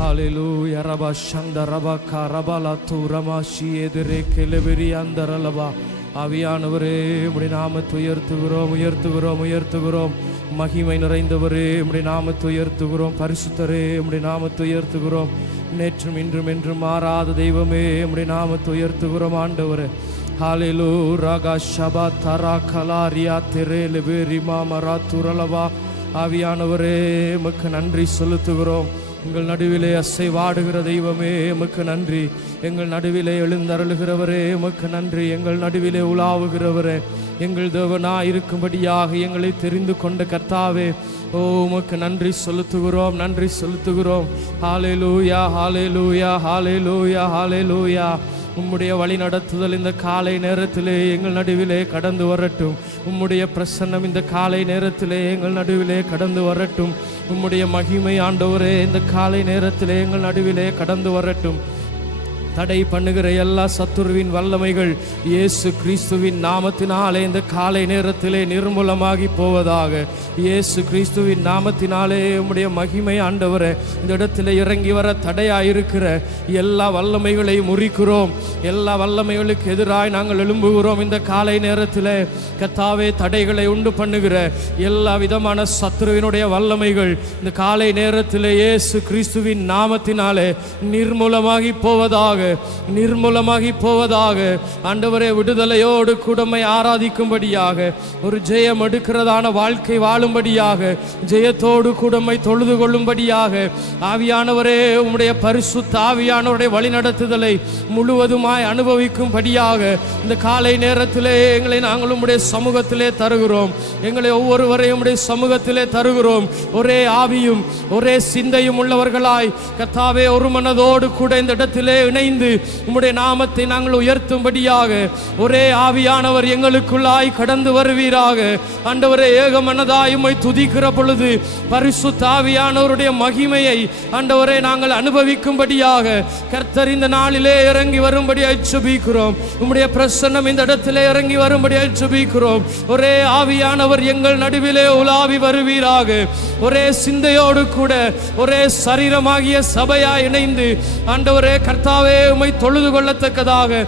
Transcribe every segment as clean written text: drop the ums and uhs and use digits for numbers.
Hallelujah. Rabba Shanda Rabba Karabala Tu Ramashi Edere Kelebiri Andaralaba. ஆவியானவரே உம்முடைய நாமத்தை உயர்த்துகிறோம் உயர்த்துகிறோம் உயர்த்துகிறோம். மகிமை நிறைந்தவரே உம்முடைய நாமத்தை உயர்த்துகிறோம். பரிசுத்தரே உம்முடைய நாமத்தை உயர்த்துகிறோம். நேற்றும் இன்றும் என்றும் மாறாத தெய்வமே உம்முடைய நாமத்தை உயர்த்துகிறோம் ஆண்டவரே. ஹalleluya ராகா ஷபா தரா கலாரியா தெரேல வெரிமா மரா துரலவா. ஆவியானவரே உமக்கு நன்றி செலுத்துகிறோம். எங்கள் நடுவிலே அசைவாடுகிற தெய்வமே உமக்கு நன்றி. எங்கள் நடுவிலே எழுந்தருளுகிறவரே உமக்கு நன்றி. எங்கள் நடுவிலே உலாவுகிறவரே, எங்கள் தேவனாய் இருக்கும்படியாக எங்களை தெரிந்து கொண்ட கர்த்தாவே, ஓ உமக்கு நன்றி செலுத்துகிறோம், நன்றி செலுத்துகிறோம். ஹalleluya ஹalleluya ஹalleluya ஹalleluya. உம்முடைய வழி நடத்துதல் இந்த காலை நேரத்திலே எங்கள் நடுவிலே கடந்து வரட்டும். உம்முடைய பிரசன்னம் இந்த காலை நேரத்திலே எங்கள் நடுவிலே கடந்து வரட்டும். உம்முடைய மகிமை ஆண்டவரே இந்த காலை நேரத்திலே எங்கள் நடுவிலே கடந்து வரட்டும். தடை பண்ணுகிற எல்லா சத்துருவின் வல்லமைகள் இயேசு கிறிஸ்துவின் நாமத்தினாலே இந்த காலை நேரத்திலே நிர்மூலமாகி போவதாக. இயேசு கிறிஸ்துவின் நாமத்தினாலே உம்முடைய மகிமை ஆண்டவரே இந்த இடத்துல இறங்கி வர தடையாயிருக்கிற எல்லா வல்லமைகளை முறிக்கிறோம். எல்லா வல்லமைகளுக்கு எதிராய் நாங்கள் எழும்புகிறோம். இந்த காலை நேரத்தில் கர்த்தாவே தடைகளை உண்டு பண்ணுகிற எல்லா விதமான சத்துருவினுடைய வல்லமைகள் இந்த காலை நேரத்தில் இயேசு கிறிஸ்துவின் நாமத்தினாலே நிர்மூலமாகி போவதாக, நிர்மூலமாகி போவதாக. ஆண்டவரே விடுதலையோடு கூடமை ஆராதிக்கும்படியாக, ஒரு ஜெயம் எடுக்கிறதான வாழ்க்கை வாழும்படியாக, ஜெயத்தோடு கூடமை தொழுது கொள்ளும்படியாக ஆவியானவரே உம்முடைய பரிசுத்த ஆவியானவருடைய வழிநடத்துதலை முழுவதுமாய் அனுபவிக்கும்படியாக இந்த காலை நேரத்திலே எங்களை நாங்கள் உம்முடைய சமூகத்திலே தருகிறோம். எங்களை ஒவ்வொருவரையும் உம்முடைய சமூகத்திலே தருகிறோம். ஒரே ஆவியும் ஒரே சிந்தையும் உள்ளவர்களாய் கர்த்தாவே ஒரு மனதோடு கூட இந்த இடத்திலே இணைந்து உம்முடைய நாமத்தை நாங்கள் உயர்த்தும்படியாக ஒரே ஆவியானவர் எங்களுக்குள்ளாய் கடந்து வருவீராக. ஆண்டவரே ஏக மனதாய் உம்மை துதிக்கிற பொழுது பரிசுத்த ஆவியானவருடைய மகிமையை ஆண்டவரே நாங்கள் அனுபவிக்கும்படியாக கர்த்தர் இந்த நாளிலே இறங்கி வரும்படியாய் ஜெபிக்கிறோம். உம்முடைய பிரசன்னம் இந்த இடத்திலே இறங்கி வரும்படியாய் ஜெபிக்கிறோம். ஒரே ஆவியானவர் எங்கள் நடுவிலே உலாவி வருவீராக. ஒரே சிந்தையோடு கூட ஒரே சரீரமாகிய சபையாய் இணைந்து ஆண்டவரே கர்த்தாவே உம்மை தொழுது கொள்ளத்தக்கதாக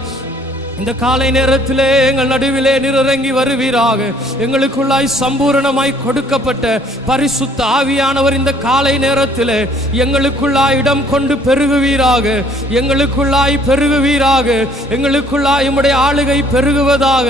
இந்த காலை நேரத்திலே எங்கள் நடுவிலே நிறங்கி வருவீராக. எங்களுக்குள்ளாய் சம்பூரணமாய் கொடுக்கப்பட்ட பரிசுத்த ஆவியானவர் இந்த காலை நேரத்திலே எங்களுக்குள்ளாய் இடம் கொண்டு பெருகுவீராக. எங்களுக்குள்ளாய் பெருகுவீராக. எங்களுக்குள்ளாய் உம்முடைய ஆளுகை பெருகுவதாக.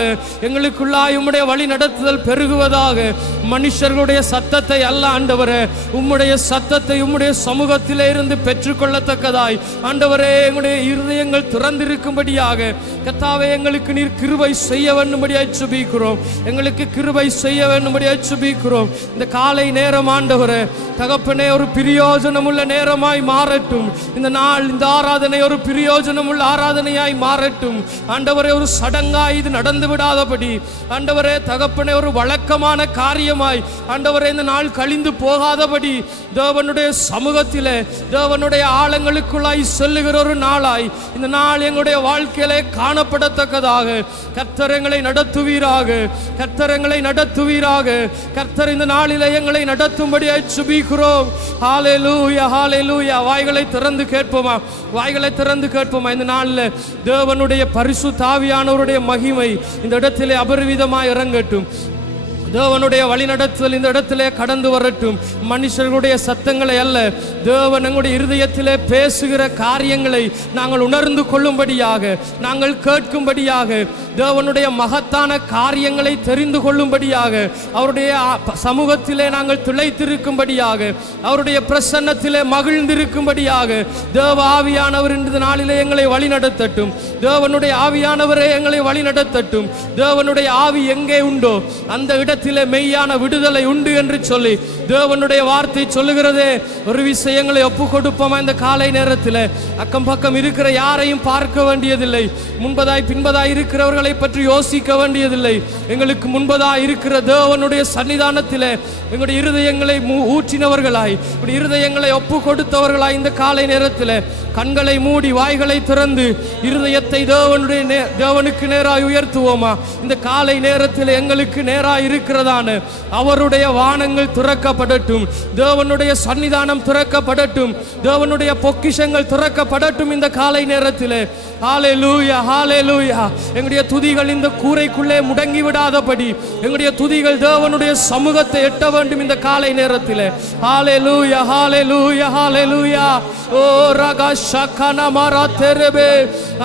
எங்களுக்குள்ளாய் உம்முடைய வழி நடத்துதல் பெருகுவதாக. மனுஷர்களுடைய சத்தத்தை அல்ல ஆண்டவரே, உம்முடைய சத்தத்தை உம்முடைய சமூகத்திலே இருந்து பெற்றுக்கொள்ளத்தக்கதாய் ஆண்டவரே எங்களுடைய இருதயங்கள் திறந்திருக்கும்படியாக கர்த்தாவே எங்களுக்கு நீர் கிருபை செய்ய வேண்டும்படியாய் ஜெபிக்கிறோம். எங்களுக்கு கிருபை செய்ய வேண்டும்படியாய் ஜெபிக்கிறோம். இந்த காலை நேரம் ஆண்டவரே தகப்பனே ஒரு பிரயோஜனமுள்ள நேரமாய் மாறட்டும். இந்த நாள் இந்த ஆராதனை ஒரு பிரயோஜனமுள்ள ஆராதனையாய் மாறட்டும். ஆண்டவரே ஒரு சடங்காய் இது நடந்து விடாதபடி ஆண்டவரே தகப்பனே ஒரு வழக்கமான காரியமாய் ஆண்டவரே இந்த நாள் கழிந்து போகாதபடி தேவனுடைய சமூகத்திலே தேவனுடைய ஆழங்களுக்குள்ளாய் செல்லுகிற ஒரு நாளாய் இந்த நாள் எங்களுடைய வாழ்க்கையிலே காணப்படத்தக்கதாக கர்த்தர் எங்களை நடத்துவீராக. கர்த்தர் எங்களை நடத்துவீராக. கர்த்தர் இந்த நாளிலே எங்களை நடத்தும்படியாய் ஜெபிக்கிறோம். ஹalleluya ஹalleluya. வாய்களை திறந்து கேட்போமா, வாய்களை திறந்து கேட்போமா. இந்த நாளில் தேவனுடைய பரிசுத்த ஆவியானவருடைய மகிமை இந்த இடத்திலே அபரிவிதமாய் இறங்கட்டும். தேவனுடைய வழிநடத்துதல் இந்த இடத்திலே கடந்து வரட்டும். மனுஷர்களுடைய சத்தங்களை அல்ல, தேவன் எங்களுடைய இருதயத்திலே பேசுகிற காரியங்களை நாங்கள் உணர்ந்து கொள்ளும்படியாக, நாங்கள் கேட்கும்படியாக, தேவனுடைய மகத்தான காரியங்களை தெரிந்து கொள்ளும்படியாக, அவருடைய சமூகத்திலே நாங்கள் திளைத்திருக்கும்படியாக, அவருடைய பிரசன்னத்திலே மகிழ்ந்திருக்கும்படியாக தேவ ஆவியானவர் இந்த நாளிலே எங்களை வழிநடத்தட்டும். தேவனுடைய ஆவியானவரே எங்களை வழிநடத்தட்டும். தேவனுடைய ஆவி எங்கே உண்டோ அந்த இடத்திலே மெய்யான விடுதலை உண்டு என்று சொல்லி தேவனுடைய வார்த்தை சொல்லுகிறதே. ஒரு விஷயங்களை ஒப்பு கொடுப்போமா இந்த காலை நேரத்தில். அக்கம் பக்கம் இருக்கிற யாரையும் பார்க்க வேண்டியதில்லை. முன்பதாய் பின்பதாய் இருக்கிறவர்களை பற்றி யோசிக்க வேண்டியதில்லை. எங்களுக்கு முன்பதாய் இருக்கிற தேவனுடைய சன்னிதானத்திலே எங்களுடைய இருதயங்களை ஊற்றினவர்களாய், இருதயங்களை ஒப்பு கொடுத்தவர்களாய் இந்த காலை நேரத்தில் கண்களை மூடி வாய்களை திறந்து இருதயத்தை தேவனுக்கு நேராய் உயர்த்துவோமா. இந்த காலை நேரத்தில் எங்களுக்கு நேராய் இருக்கிறதான அவருடைய வானங்கள் திறக்க திறக்கப்படட்டும். தேவனுடைய சன்னிதானம் திறக்கப்படட்டும். தேவனுடைய பொக்கிஷங்கள் திறக்கப்படட்டும் இந்த காலை நேரத்திலே. ஹல்லேலூயா, ஹல்லேலூயா. எங்களுடைய துதிகள் இந்த கூரைக்குள்ளே முடங்கி விடாதபடி எங்களுடைய துதிகள் தேவனுடைய சமூகத்தை எட்ட வேண்டும் இந்த காலை நேரத்திலே. ஹல்லேலூயா, ஹல்லேலூயா, ஹல்லேலூயா. ஓ ரகா ஷகனா மாரா தெரபே.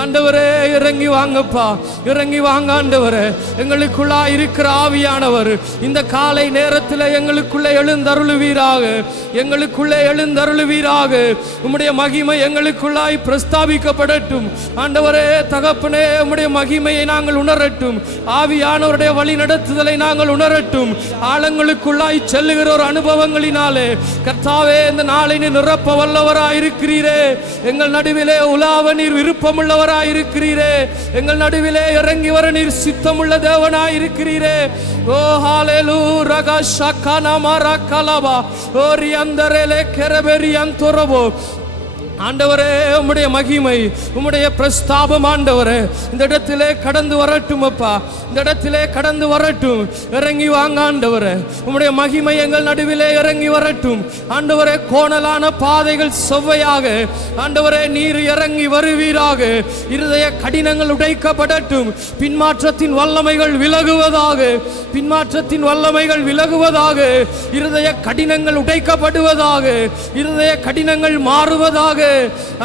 ஆண்டவரே இறங்கி வாங்கப்பா, இறங்கி வாங்க ஆண்டவரே. எங்களுக்குள்ளா இருக்கிற ஆவியானவர் இந்த காலை நேரத்தில் எங்களுக்குள்ளே எழுந்தருளுவீராக, எங்களுக்குள்ளே எழுந்தருளுவீராக. உம்முடைய மகிமை எங்களுக்குள்ளாய் பிரஸ்தாபிக்கப்படட்டும் ஆண்டவரே. தகப்பனே, உம்முடைய மகிமையை நாங்கள் உணரட்டும். ஆவியானவருடைய வழி நடத்துதலை நாங்கள் உணரட்டும். ஆழங்களுக்குள்ளாய் செல்லுகிற ஒரு அனுபவங்களினாலே கர்த்தாவே இந்த நாளை நிரப்ப வல்லவராயிருக்கிறீரே. எங்கள் நடுவிலே உலாவ நீர் விருப்பமுள்ளவராயிருக்கிறீரே. எங்கள் நடுவிலே இறங்கி வர நீர் சித்தமுள்ள தேவனாயிருக்கிறீரே. ஓ ஹல்லேலூயா. ரகா ஷகனா மாரா கலபா ஓரி அந்தரலே கெரபெரி அந்தரபோ. ஆண்டவரே, உம்முடைய மகிமை, உம்முடைய பிரஸ்தாபம் ஆண்டவரே இந்த இடத்திலே கடந்து வரட்டும் அப்பா, இந்த இடத்திலே கடந்து வரட்டும். இறங்கி வாங்க ஆண்டவரே. உம்முடைய மகிமை எங்கள் நடுவிலே இறங்கி வரட்டும் ஆண்டவரே. கோணலான பாதைகள் செவ்வையாக ஆண்டவரே நீர் இறங்கி வருவீராக. இருதய கடினங்கள் உடைக்கப்படட்டும். பின்மாற்றத்தின் வல்லமைகள் விலகுவதாக, பின்மாற்றத்தின் வல்லமைகள் விலகுவதாக. இருதய கடினங்கள் உடைக்கப்படுவதாக, இருதய கடினங்கள் மாறுவதாக.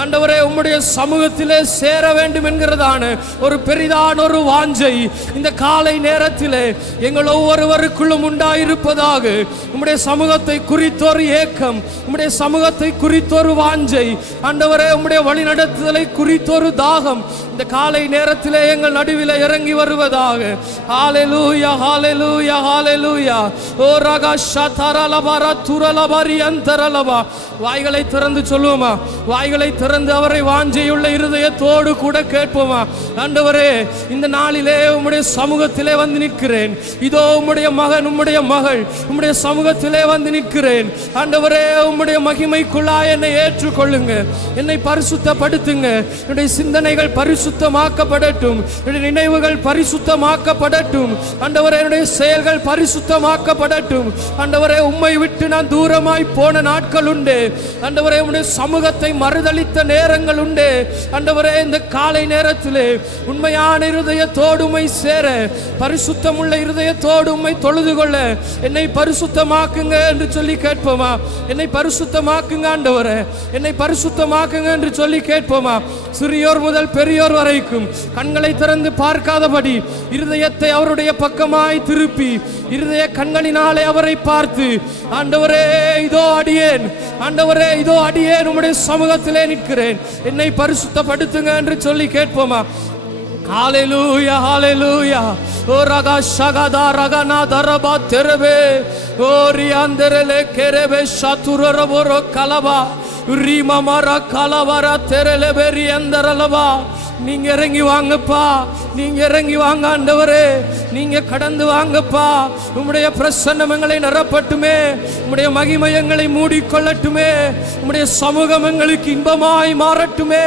ஆண்டவரே, உம்முடைய சமூகத்திலே சேர வேண்டும் என்கிறதான ஒரு பெரிதான ஒரு வாஞ்சை இந்த காலை நேரத்திலே எங்கள் ஒவ்வொருவருக்குள்ளும் உண்டாயிருப்பதாக. உம்முடைய சமூகத்தை குறித்தொரு ஏக்கம், உம்முடைய சமூகத்தை குறித்தொரு வாஞ்சை ஆண்டவரே, உம்முடைய வழிநடத்துதலை குறித்தொரு தாகம் இந்த காலை நேரத்திலே எங்கள் நடுவிலே இறங்கி வருவதாக. ஹல்லேலூயா, ஹல்லேலூயா, ஹல்லேலூயா. ஓ ரகா ஷதரலபர துரலபரி அந்தரலபா. வாய்களை திறந்து சொல்லுவோமா? வாய்களை திறந்து அவரை வாஞ்சையுள்ள இருதயத்தோடு கூட கேட்போமா? ஆண்டவரே, இந்த நாளிலே உம்முடைய சமூகத்திலே வந்து நிற்கிறேன். இதோ உம்முடைய மகன், உம்முடைய மகள் உம்முடைய சமூகத்திலே வந்து நிற்கிறேன். ஆண்டவரே, உம்முடைய மகிமைக்குள்ளாய் என்னை ஏற்றுக்கொள்ளுங்க, என்னை பரிசுத்தப்படுத்துங்க. என்னுடைய சிந்தனைகள் பரிசுத்தமாக்கப்படட்டும், என்னுடைய நினைவுகள் பரிசுத்தமாக்கப்படட்டும். ஆண்டவரே, என்னுடைய செயல்கள் பரிசுத்தமாக்கப்படட்டும். ஆண்டவரே, உம்மை விட்டு நான் தூரமாய் போன நாட்கள் உண்டு. ஆண்டவரே, உம்முடைய சமூகத்தை மறுதளித்த நேரங்கள் உண்டு. ஆண்டவரே, இந்த காலை நேரத்திலே உண்மையான இருதயத்தோடு உம்மை சேர, பரிசுத்தமுள்ள இருதயத்தோடு உம்மை தொழுது கொள்ள என்னை பரிசுத்தமாக்குங்க என்று சொல்லி கேட்போமா? என்னை பரிசுத்தமாக்குங்க ஆண்டவரே, என்னை பரிசுத்தமாக்குங்க என்று சொல்லி கேட்போமா? சிறியோர் முதல் பெரியோர் வரைக்கும் கண்களை திறந்து பார்க்காதபடி இருதயத்தை அவருடைய பக்கமாய் திருப்பி இருதய கண்களினாலே அவரை பார்த்து, ஆண்டவரே இதோ அடியேன், ஆண்டவரே இதோ அடியேன் உம்முடைய சமூகத்திலே நிற்கிறேன், என்னை பரிசுத்தப்படுத்துங்க என்று சொல்லி கேட்போமா? ஹல்லேலூயா, ஹல்லேலூயா. ஓ ரகா ஷகதா ரகனா தரபா தெரபே ஓரி அந்தரலே கெரபே ஷதுரரபோரோ கலபா ரீமா மரா கலவரா தெரலே பெரி அந்தரலபா. நீங்க இறங்கி வாங்கப்பா, நீங்க இறங்கி வாங்க ஆண்டவரே, நீங்க கடந்து வாங்கப்பா. உம்முடைய பிரசன்னம் எங்களை நிரப்பட்டுமே, உம்முடைய மகிமை எங்களை மூடிக்கொள்ளட்டுமே, உம்முடைய சமூகம் எங்களுக்கு இன்பமாய் மாறட்டுமே.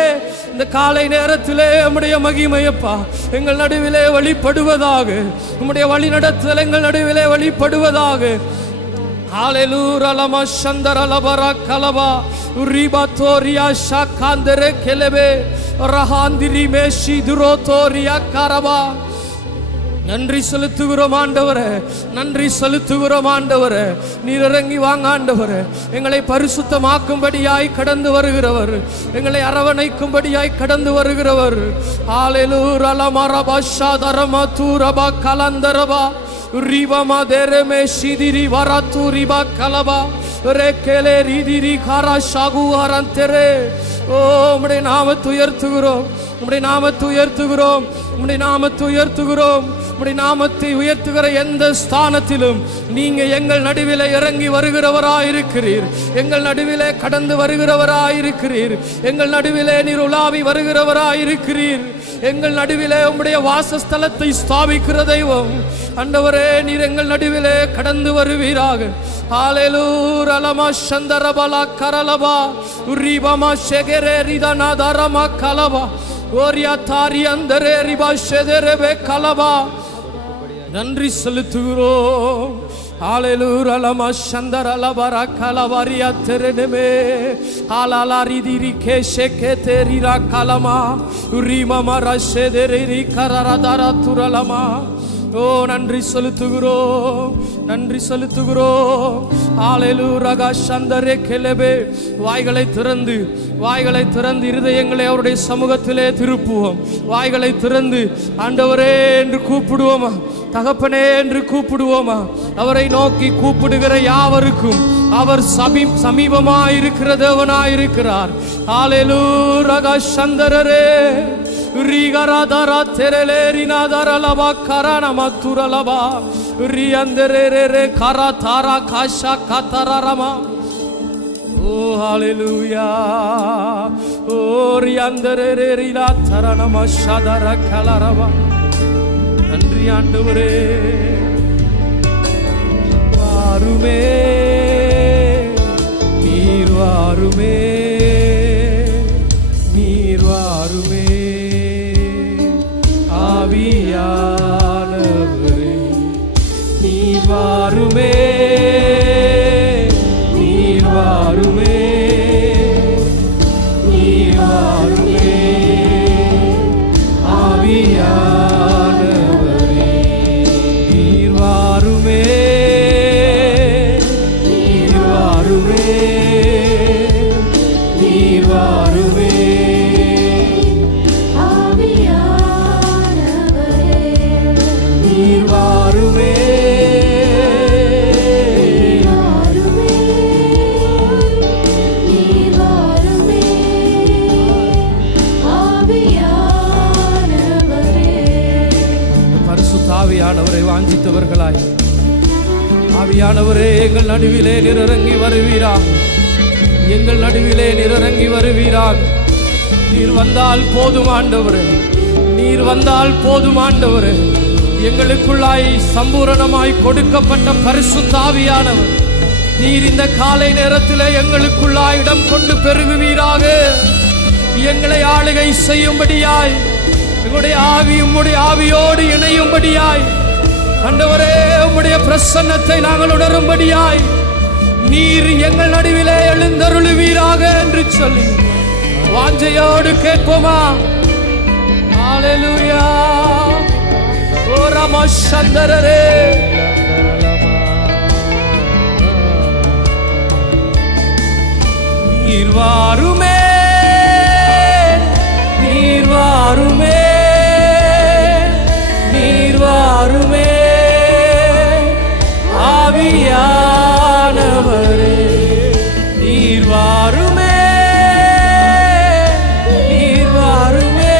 இந்த காலை நேரத்திலே உம்முடைய மகிமையப்பா எங்கள் நடுவிலே வெளிப்படுவதாக, உம்முடைய வழி நடத்துதல் எங்கள் நடுவிலே வெளிப்படுவதாக. ஹல்லேலூயா. லமா சந்தரலபரா கலபா உரிபா தோரியா ஷாகாந்தரே கெலபே ரஹாந்திரி மேஷி துரோதோரியா கரபா. நன்றி செலுத்துகிறோம் ஆண்டவரே, நன்றி செலுத்துகிறோம் ஆண்டவரே. நீர் இறங்கி வாங்க ஆண்டவரே. எங்களை பரிசுத்தமாக்கும்படியாய் கடந்து வருகிறவர், எங்களை அரவணைக்கும்படியாய் கடந்து வருகிறவர். ஹல்லேலூயா. லமரபா ஷதரமா தூரபா கலந்தரபா ரிபமா தேரமே ஷிதிரி வரத்து ரிபா கலபா ரெக்கலே ரிதிரி காரா ஷாகு அரந்தரே. ஓ உம்முடைய நாமத்தை உயர்த்துகிறோம், உம்முடைய நாமத்தை உயர்த்துகிறோம், உம்முடைய நாமத்தை உயர்த்துகிறோம். உம்முடைய நாமத்தை உயர்த்துகிற எந்த ஸ்தானத்திலும் நீங்க எங்கள் நடுவிலே இறங்கி வருகிறவராயிருக்கிறீர், எங்கள் நடுவிலே கடந்து வருகிறவராயிருக்கிறீர், எங்கள் நடுவிலே நீர் உலாவி வருகிறவராயிருக்கிறீர், எங்கள் நடுவிலே உம்முடைய வாசஸ்தலத்தை ஸ்தாபிக்கிற தெய்வம் ஆண்டவரே. நீர் எங்கள் நடுவிலே கடந்து வருவீராக. ஹல்லேலூயா. லமா சந்தரபலா கரலபா உரிபமா ஷெகரே ரிதனா தரமா கலபா ஓரியா தாரி அந்தரே ரிபா ஷெதரபே கலபா. நன்றி செலுத்துகிறோம், Hallelujah lama shandara la barakala varia tereneme halala ridiri kesheke terira kalama rima marashe deri kararadara turalama. ஓ நன்றி செலுத்துகிறோம், நன்றி செலுத்துகிறோம். ஹalleluya சந்தரே கெலபே. வாய்களை திறந்து, வாய்களை திறந்து இருதயங்களை அவருடைய சமூகத்திலே திருப்புவோம். வாய்களை திறந்து ஆண்டவரே என்று கூப்பிடுவோமா, தகப்பனே என்று கூப்பிடுவோமா. அவரை நோக்கி கூப்பிடுகிற யாவருக்கும் அவர் சமீபமாயிருக்கிற தேவனாயிருக்கிறார். ஹalleluya சந்தரரே Rigaradara terelerinadara lava karana matura lava rianderere karatara kasha katararama. Oh hallelujah. Oh rianderere rila tarana mashadara kalarava. நன்றி ஆண்டவரே. வாருமே நீர் வாருமே, நீர் வாருமே ஆவியானவரே. நீர் வாருமே, நீர் வாருமே, நீர் வாருமே ஆவியானவரே. நீர் வாருமே, நீர் வாருமே, நீர் வாருமே நீர் வாருமே, நீர் வாருமே ஆவியானவரே. பரிசுத்த ஆவியானவரை வாஞ்சித்தவர்களாய், ஆவியானவரே எங்கள் நடுவிலே நிறங்கி வருவீராக, எங்கள் நடுவிலே நிறங்கி வருவீராக. நீர் வந்தால் போதும் ஆண்டவரே, நீர் வந்தால் போதும் ஆண்டவரே. எங்களுக்குள்ளாய் சம்பூரணமாய் கொடுக்கப்பட்ட பரிசுத்த ஆவியானவர் நீர் இந்த காலை நேரத்தில் எங்களுக்குள்ளாய் இடம் கொண்டு பெருகுவீராக. எங்களை ஆளுகை செய்யும்படியாய், எங்களுடைய ஆவி உம்முடைய ஆவியோடு இணையும்படியாய் ஆண்டவரே, உம்முடைய பிரசன்னத்தை நாங்கள் உணரும்படியாய் நீர் எங்கள் நடுவிலே எழுந்தருளுவீராக என்று சொல்லி வாஞ்சையோடு கேட்போமா. ஹalleluya. ஓ ரமசந்தரரே நீர் வாருமே, நீர் வாருமே, நீர் வாருமே ஆவியானவரே. நீர் வாருமே, நீர் வாருமே,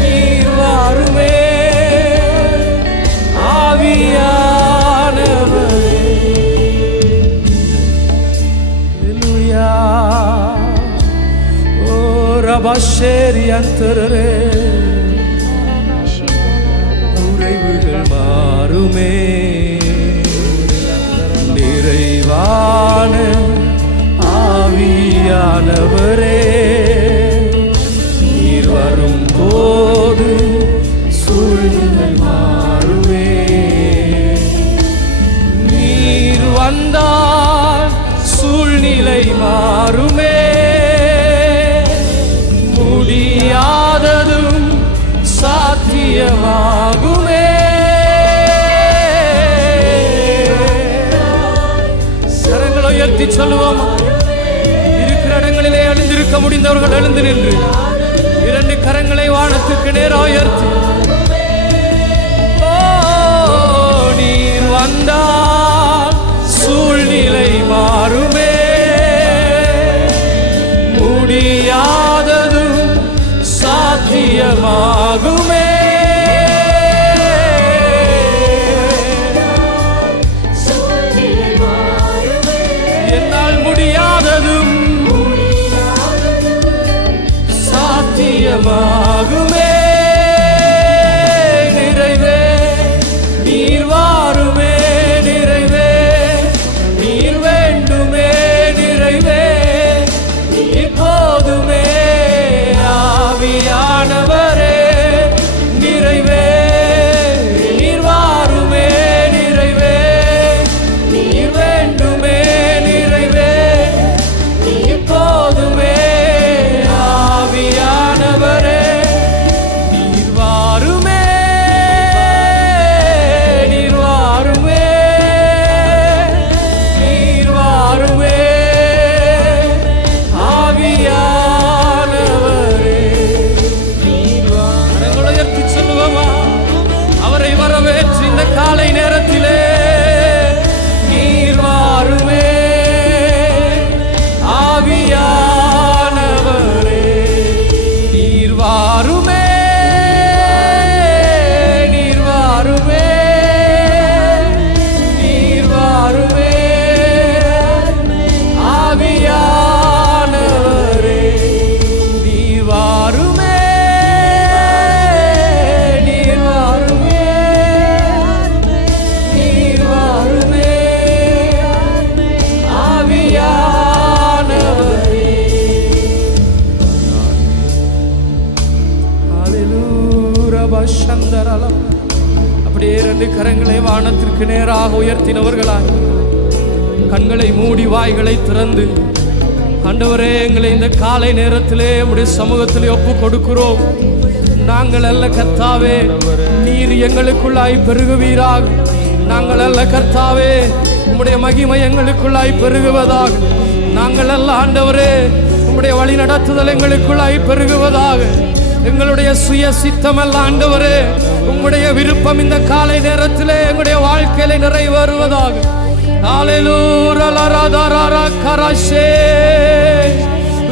நீர் வாருமே ஆவியானவரே. ஹalleluya. ஓ ரபஷேரி அந்தரரே உறைவுகள் மாறுமே, நிறைவான ஆவியானவரே. நீர் வரும் போது சூழ்நிலை மாறுமே, நீர் வந்தால் சூழ்நிலை மாறுமே. முடியாததும் சாத்தியமாகுமே. கரங்களை உயர்த்தி சொல்லுவோம். இருக்கிற இடங்களிலே எழுந்திருக்க முடிந்தவர்கள் எழுந்து நின்று இரண்டு கரங்களை வானத்துக்கு நேராக உயர்த்தி, ஓ நீர் வந்தால் சூழ்நிலை மாறுமே. முடியாததும் சாத்தியமாகுமே. என்னால் முடியாததும் சாத்தியமாகுமே. நிறைவே நீர் வாருமே, நிறைவே நீர் வேண்டுமே, நிறைவே நீர் போதுமே ஆவியானவரே. நிறைவே நீர் வாருமே, நிறைவே இரண்டு கரங்களை வானத்திற்கு நேராக உயர்த்தினவர்களாய் கண்களை மூடி வாய்களை திறந்து ஆண்டவரே, எங்களை இந்த காலை நேரத்திலே உம்முடைய சமூகத்திலே ஒப்பு கொடுக்கிறோம். நாங்கள் அல்ல கர்த்தாவே, நீர் எங்களுக்குள்ளாய் பெருகுவீராக. நாங்கள் அல்ல கர்த்தாவே, உம்முடைய மகிமை எங்களுக்குள்ளாய் பெருகுவதாக. நாங்கள் அல்ல ஆண்டவரே, உம்முடைய வழி நடத்துதல் எங்களுக்குள்ளாய் பெருகுவதாக. எங்களுடைய சுய சித்தமல்ல ஆண்டவரே, உம்முடைய விருப்பம் இந்த காலை நேரத்திலே எங்களுடைய வாழ்க்கையில நிறைவேறுவதாக. ஹalleluya ராராராரா கரஷே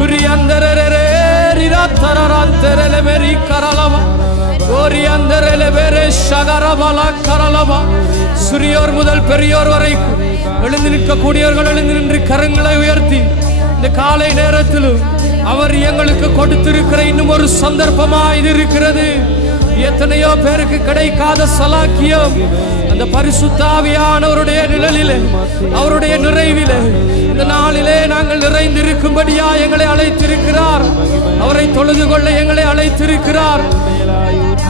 உரியந்தரரே ரிராத்தரரந்தரலே மேரி கரலவா ஓரியந்தரலே வேரே ஷகரவலா கரலவா. சிறியோர் முதல் பெரியோர் வரைக்கும் எழுந்து நிற்கக்கூடியவர்கள் எழுந்து நின்று கரங்களை உயர்த்தி இந்த காலை நேரத்திலும் அவர் எங்களுக்கு கொடுத்திருக்கிற இன்னும் ஒரு சந்தர்ப்பமா இது இருக்கிறது. எத்தனையோ பேருக்கு கிடைக்காத சலாக்கியம் அந்த பரிசுத்த ஆவியானவருடைய நிழலிலே, அவருடைய நிறைவிலே இந்த நாளிலே நாங்கள் நிறைந்திருக்கும்படியா எங்களை அழைத்திருக்கிறார். அவரை தொழுது கொள்ள எங்களை அழைத்திருக்கிறார்.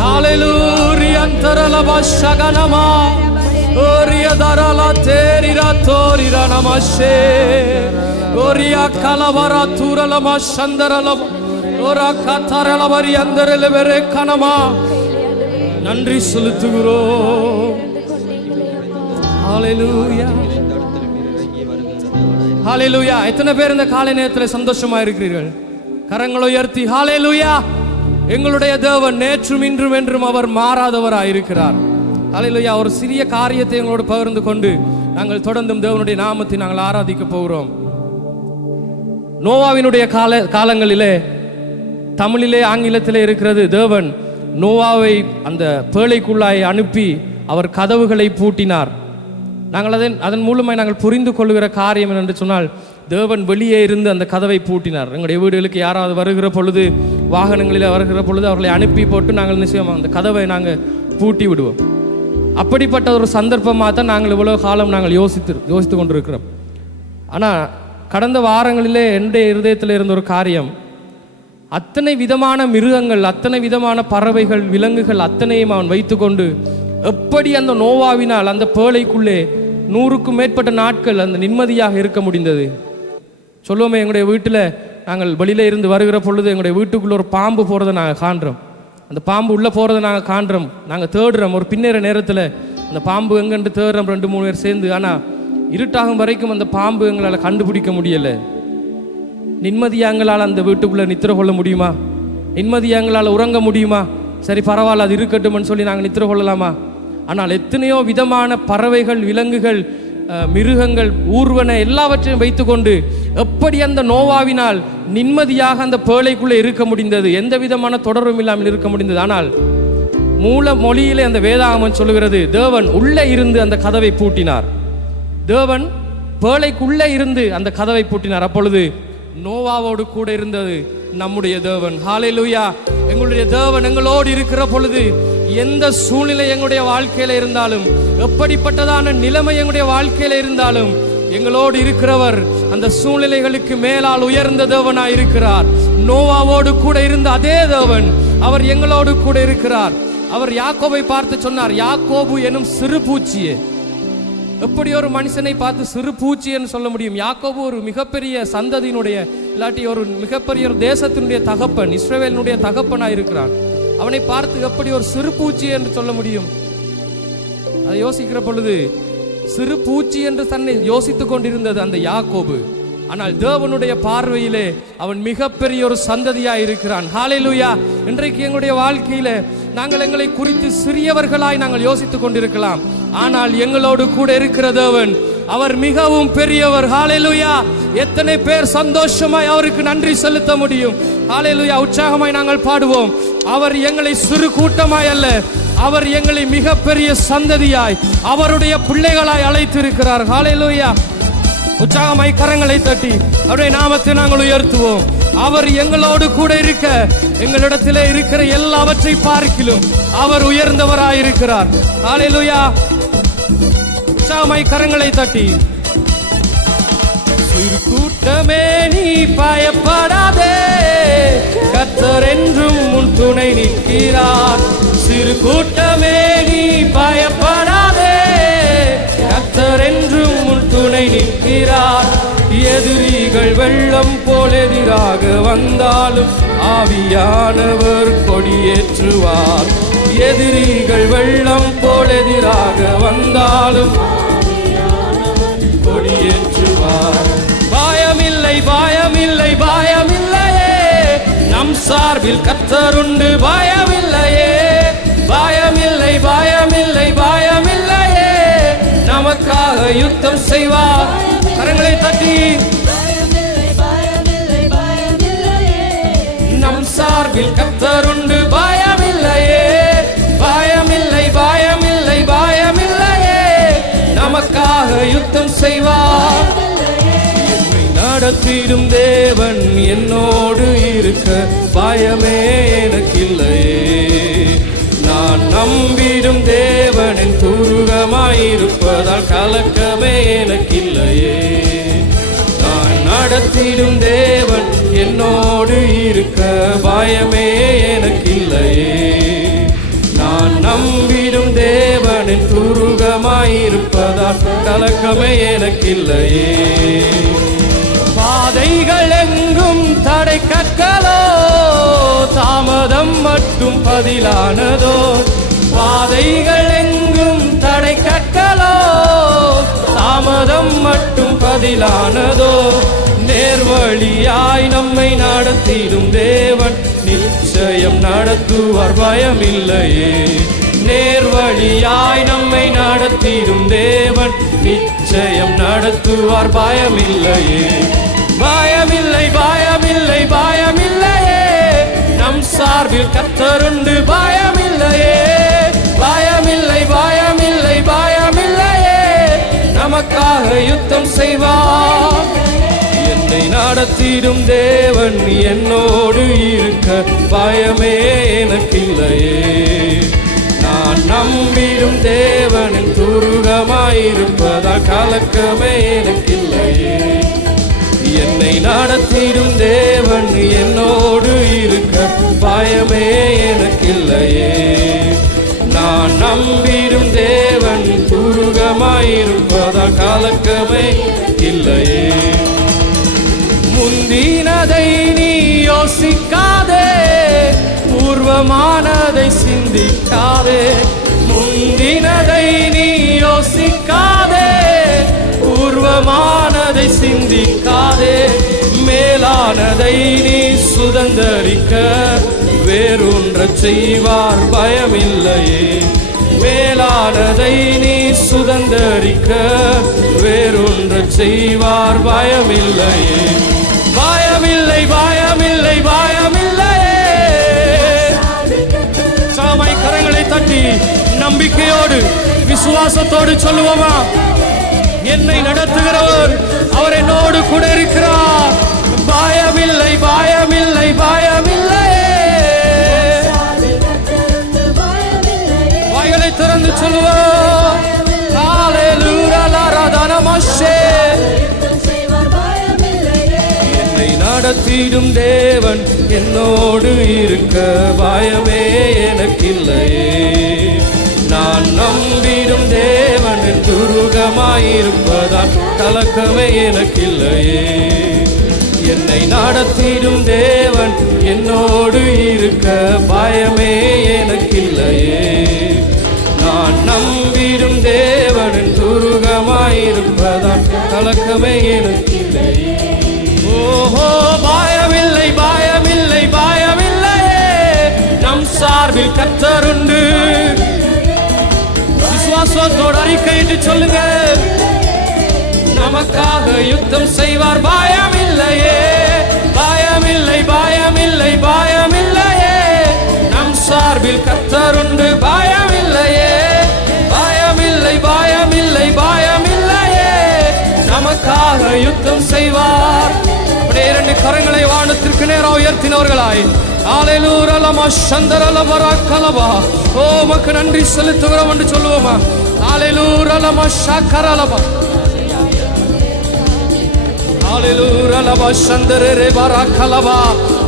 ஹalleluya அந்தரலபா ஷகனமா ஓரியதரலா தேரிரா தோரிரா நமஷே ஓரியா கலவரா தூரலமா சந்தரலமா ஓரா கதரலவரி அந்தரலே வெரே கனமா. நன்றி செலுத்துகிறோம். ஹalleluya ஹalleluya. எத்தனை பேர் இந்த காலை நேரத்தில் சந்தோஷமா இருக்கிறீர்கள்? கரங்களை உயர்த்தி ஹalleluya. எங்களுடைய தேவன் நேற்றும் இன்றும் என்றும் அவர் மாறாதவராய் இருக்கிறார். ஹalleluya. ஒரு சிறிய காரியத்தை எங்களோடு பகிர்ந்து கொண்டு நாங்கள் தொடர்ந்தும் தேவனுடைய நாமத்தை நாங்கள் ஆராதிக்க போகிறோம். நோவாவினுடைய காலங்களிலே தமிழிலே ஆங்கிலத்திலே இருக்கிறது. தேவன் நோவாவை அந்த பேழைக்குள்ளாய் அனுப்பி அவர் கதவுகளை பூட்டினார். நாங்கள் அதன் மூலமாக நாங்கள் புரிந்து கொள்ளுகிற காரியம் என்று சொன்னால், தேவன் வெளியே இருந்து அந்த கதவை பூட்டினார். எங்களுடைய வீடுகளுக்கு யாராவது வருகிற பொழுது, வாகனங்களில் வருகிற பொழுது அவர்களை அனுப்பி போட்டு நாங்கள் நிச்சயம் அந்த கதவை நாங்கள் பூட்டி விடுவோம். அப்படிப்பட்ட ஒரு சந்தர்ப்பமாக தான் நாங்கள் இவ்வளோ காலம் நாங்கள் யோசித்து கொண்டிருக்கிறோம். ஆனால் கடந்த வாரங்களிலே என்னுடைய இருதயத்தில் இருந்த ஒரு காரியம், அத்தனை விதமான மிருகங்கள், அத்தனை விதமான பறவைகள், விலங்குகள் அத்தனையும் அவன் வைத்துக்கொண்டு எப்படி அந்த நோவாவினால் அந்த பேழைக்குள்ளே 100க்கும் மேற்பட்ட நாட்கள் அந்த நிம்மதியாக இருக்க முடிந்தது. சொல்லுவோமே, எங்களுடைய வீட்டில் நாங்கள் வெளியில இருந்து வருகிற பொழுது எங்களுடைய வீட்டுக்குள்ளே ஒரு பாம்பு போகிறத நாங்கள் காண்றோம். அந்த பாம்பு உள்ளே போகிறத நாங்கள் காண்றோம். நாங்கள் தேடுறோம். ஒரு பின்னேற நேரத்தில் அந்த பாம்பு எங்கென்று தேடுறோம் 2-3 பேர் சேர்ந்து. ஆனால் இருட்டாகும் வரைக்கும் அந்த பாம்பு எங்களால் கண்டுபிடிக்க முடியலை. நிம்மதியாக எங்களால் அந்த வீட்டுக்குள்ளே நித்திர கொள்ள முடியுமா? நிம்மதியாக எங்களால் உறங்க முடியுமா? சரி பரவாயில்ல, அது இருக்கட்டும்னு சொல்லி நாங்கள் நித்திர கொள்ளலாமா? ஆனால் எத்தனையோ விதமான பறவைகள், விலங்குகள், மிருகங்கள், ஊர்வன எல்லாவற்றையும் வைத்துக்கொண்டு எப்படி அந்த நோவாவினால் நிம்மதியாக அந்த பேழைக்குள்ளே இருக்க முடிந்தது, எந்த விதமான தொடர்பும் இல்லாமல் இருக்க முடிந்தது. ஆனால் மூல மொழியிலே அந்த வேதாகமம் சொல்லுகிறது, தேவன் உள்ளே இருந்து அந்த கதவை பூட்டினார். தேவன் பேழைக்குள்ளே இருந்து அந்த கதவை பூட்டினார். அப்பொழுது நோவாவோடு கூட இருந்தது நம்முடைய தேவன். ஹalleluya. எங்களுடைய தேவன் எங்களோடு இருக்கிற பொழுது எந்த சூழ்நிலை எங்களுடைய வாழ்க்கையில இருந்தாலும், எப்படிப்பட்டதான நிலைமை எங்களுடைய வாழ்க்கையில இருந்தாலும், எங்களோடு இருக்கிறவர் அந்த சூழ்நிலைகளுக்கு மேலால் உயர்ந்த தேவனாய் இருக்கிறார். நோவாவோடு கூட இருந்த அதே தேவன் அவர் எங்களோடு கூட இருக்கிறார். அவர் யாக்கோபை பார்த்து சொன்னார், யாக்கோபு எனும் சிறு பூச்சியே. எப்படி ஒரு மனுஷனை பார்த்து சிறு பூச்சி என்று சொல்ல முடியும்? யாக்கோபு ஒரு மிகப்பெரிய சந்ததியினுடைய, இல்லாட்டி ஒரு மிகப்பெரிய ஒரு தேசத்தினுடைய தகப்பன், இஸ்ரவேலினுடைய தகப்பனாய் இருக்கிறான். அவனை பார்த்து எப்படி ஒரு சிறு பூச்சி என்று சொல்ல முடியும்? அதை யோசிக்கிற பொழுது சிறு பூச்சி என்று தன்னை யோசித்துக் கொண்டிருந்தது அந்த யாக்கோபு. ஆனால் தேவனுடைய பார்வையிலே அவன் மிகப்பெரிய ஒரு சந்ததியாய் இருக்கிறான். ஹalleluya. இன்றைக்கு எங்களுடைய வாழ்க்கையில நாங்கள் எங்களை குறித்து சிறியவர்களாய் நாங்கள் யோசித்துக் கொண்டிருக்கலாம். ஆனால் எங்களோடு கூட இருக்கிற தேவன் அவர் மிகவும் பெரியவர். ஹalleluya. எத்தனை பேர் சந்தோஷமாய் அவருக்கு நன்றி செலுத்த முடியும்? ஹalleluya. உற்சாகமாய் நாங்கள் பாடுவோம். அவர் எங்களை சிறு கூட்டமாய் அல்ல, அவர் எங்களை மிகப்பெரிய சந்ததியாய் அவருடைய பிள்ளைகளாய் அழைத்திருக்கிறார். ஹalleluya. உற்சாகமாய் கரங்களை தட்டி அவருடைய நாமத்தை நாங்கள் உயர்த்துவோம். அவர் எங்களோடு கூட இருக்க, எங்களிடத்திலே இருக்கிற எல்லாவற்றை பார்க்கிலும் அவர் உயர்ந்தவராயிருக்கிறார். ஹalleluya. உற்சாகமாய் கரங்களை தட்டி, சிறு கூட்டமே நீ பயப்படாதே, கர்த்தர் என்றும் உன் துணை நிற்கிறார். சிறு கூட்டமே நீ பயப்படாதே, செய்கிறார். எதிரிகள் வெள்ளம் போல் எதிராக வந்தாலும் ஆவியானவர் கொடியேற்றுவார். எதிரிகள் வெள்ளம் போல் எதிராக வந்தாலும் கொடியேற்றுவார். பயமில்லை பயமில்லை பயமில்லையே, நம் சார்பில் கர்த்தருண்டு. பயமில்லையே பயமில்லை பயமில்லை பயமில்லையே, நமக்காக யுத்தம் செய்வார். கரங்களை தட்டி நம் சார்பில் கர்த்தருண்டு. பயமில்லையே பயமில்லை பயமில்லை பயமில்லையே, நமக்காக யுத்தம் செய்வார். என்னை நடத்திடும் தேவன் என்னோடு இருக்க பயமே எனக்கில்லையே. நான் நம்பிடும் தேவனின் துருகமாயிருப்பதால் கலக்கமே எனக்கில்லையே. நான் நடத்திடும் தேவன் என்னோடு இருக்க பயமே எனக்கில்லையே. நான் நம்பிடும் தேவனின் துருகமாயிருப்பதால் கலக்கமே எனக்கில்லையே. பாதைகள் எங்கும் தடை கற்களோ, தாமதம் மட்டும் பதிலானதோ. பாதைகள் எங்கும் தடை கற்களோ, தாமதம் மட்டும் பதிலானதோ. நேர்வழியாய் நம்மை நடத்திடும் தேவன் நிச்சயம் நடத்துவார். பயமில்லையே நேர்வழியாய் நம்மை நடத்திடும் தேவன் நிச்சயம் நடத்துவார். பயமில்லையே பயமில்லை பயமில்லை பயமில்லையே, நம் சார்பில் கர்த்தருண்டு. பயமில்லையே பயமில்லை பயமில்லை பயமில்லையே, நமக்காக யுத்தம் செய்வார். என்னை நடத்திடும் தேவன் என்னோடு இருக்க பயமே எனக்கில்லையே. நான் நம்பிடும் தேவனின் துருகமாயிருப்பதால் கலக்கமே எனக்கில்லையே. என்னை நடத்திடும் தேவன் என்னோடு இருக்க பயமே எனக்கில்லையே. நான் நம்பிடும் தேவன் துருகமாயிருப்பதால் கலக்கமே இல்லையே. முந்தினதை நீ யோசிக்காதே, பூர்வமானதை சிந்திக்காதே. முந்தினதை நீ யோசிக்காதே, பூர்வமானதை சிந்திக்காதே. மேலானதை நீ சுதந்தரிக்க வேறொன்றச் செய்வார். பயமில்லையே மேலானதை நீ சுதந்தரிக்க வேறொன்றச் செய்வார். பயமில்லையே பயமில்லை பயமில்லை பயமில்லையே. சாமை கரங்களை தட்டி நம்பிக்கையோடு விசுவாசத்தோடு சொல்லுவோமா? என்னை நடத்துகிறவர் அவர் என்னோடு கூட இருக்கிறார். பயமில்லை பயமில்லை பயமில்லையே. வாய்களை திறந்து சொல்லுவோம். ஹல்லேலூயா ஆராதனமஷே. என்னை நடத்திடும் தேவன் என்னோடு இருக்க பயமே எனக்கில்லையே. நான் நம்பிடும் தேவன் துருகமாயிருப்பதால் கலக்கமே எனக்கில்லையே. என்னை நடத்திடும் தேவன் என்னோடு இருக்க பயமே எனக்கில்லையே. நான் நம்பிடும் தேவன் துருகமாயிருப்பதால் கலக்கமே எனக்கில்லையே. ஓஹோ பயமில்லை பயமில்லை பயமில்லையே, நம் சார்பில் கர்த்தருண்டு. விசுவாசத்தோடு அறிக்கையிட்டு சொல்லுங்க. நமக்காக யுத்தம் செய்வார். பயமில்லையே பயமில்லை பயமில்லை பயமில்லையே, நம் சார்பில் கர்த்தருண்டு. பயமில்லையே பயமில்லை பயமில்லை பயமில்லையே, நமக்காக யுத்தம் செய்வார். அப்படியே இரண்டு கரங்களை வானத்திற்கு நேரம் உயர்த்தினவர்களாய் ஹல்லேலூயா லமா சந்தரலபரா கலபா. ஓ உமக்கு நன்றி செலுத்துகிறோம் என்று சொல்லுவோமா? ஹல்லேலூயா லமா ஷக்கரலபா. ஹல்லேலூயா லமா சந்தரரே பரா கலபா.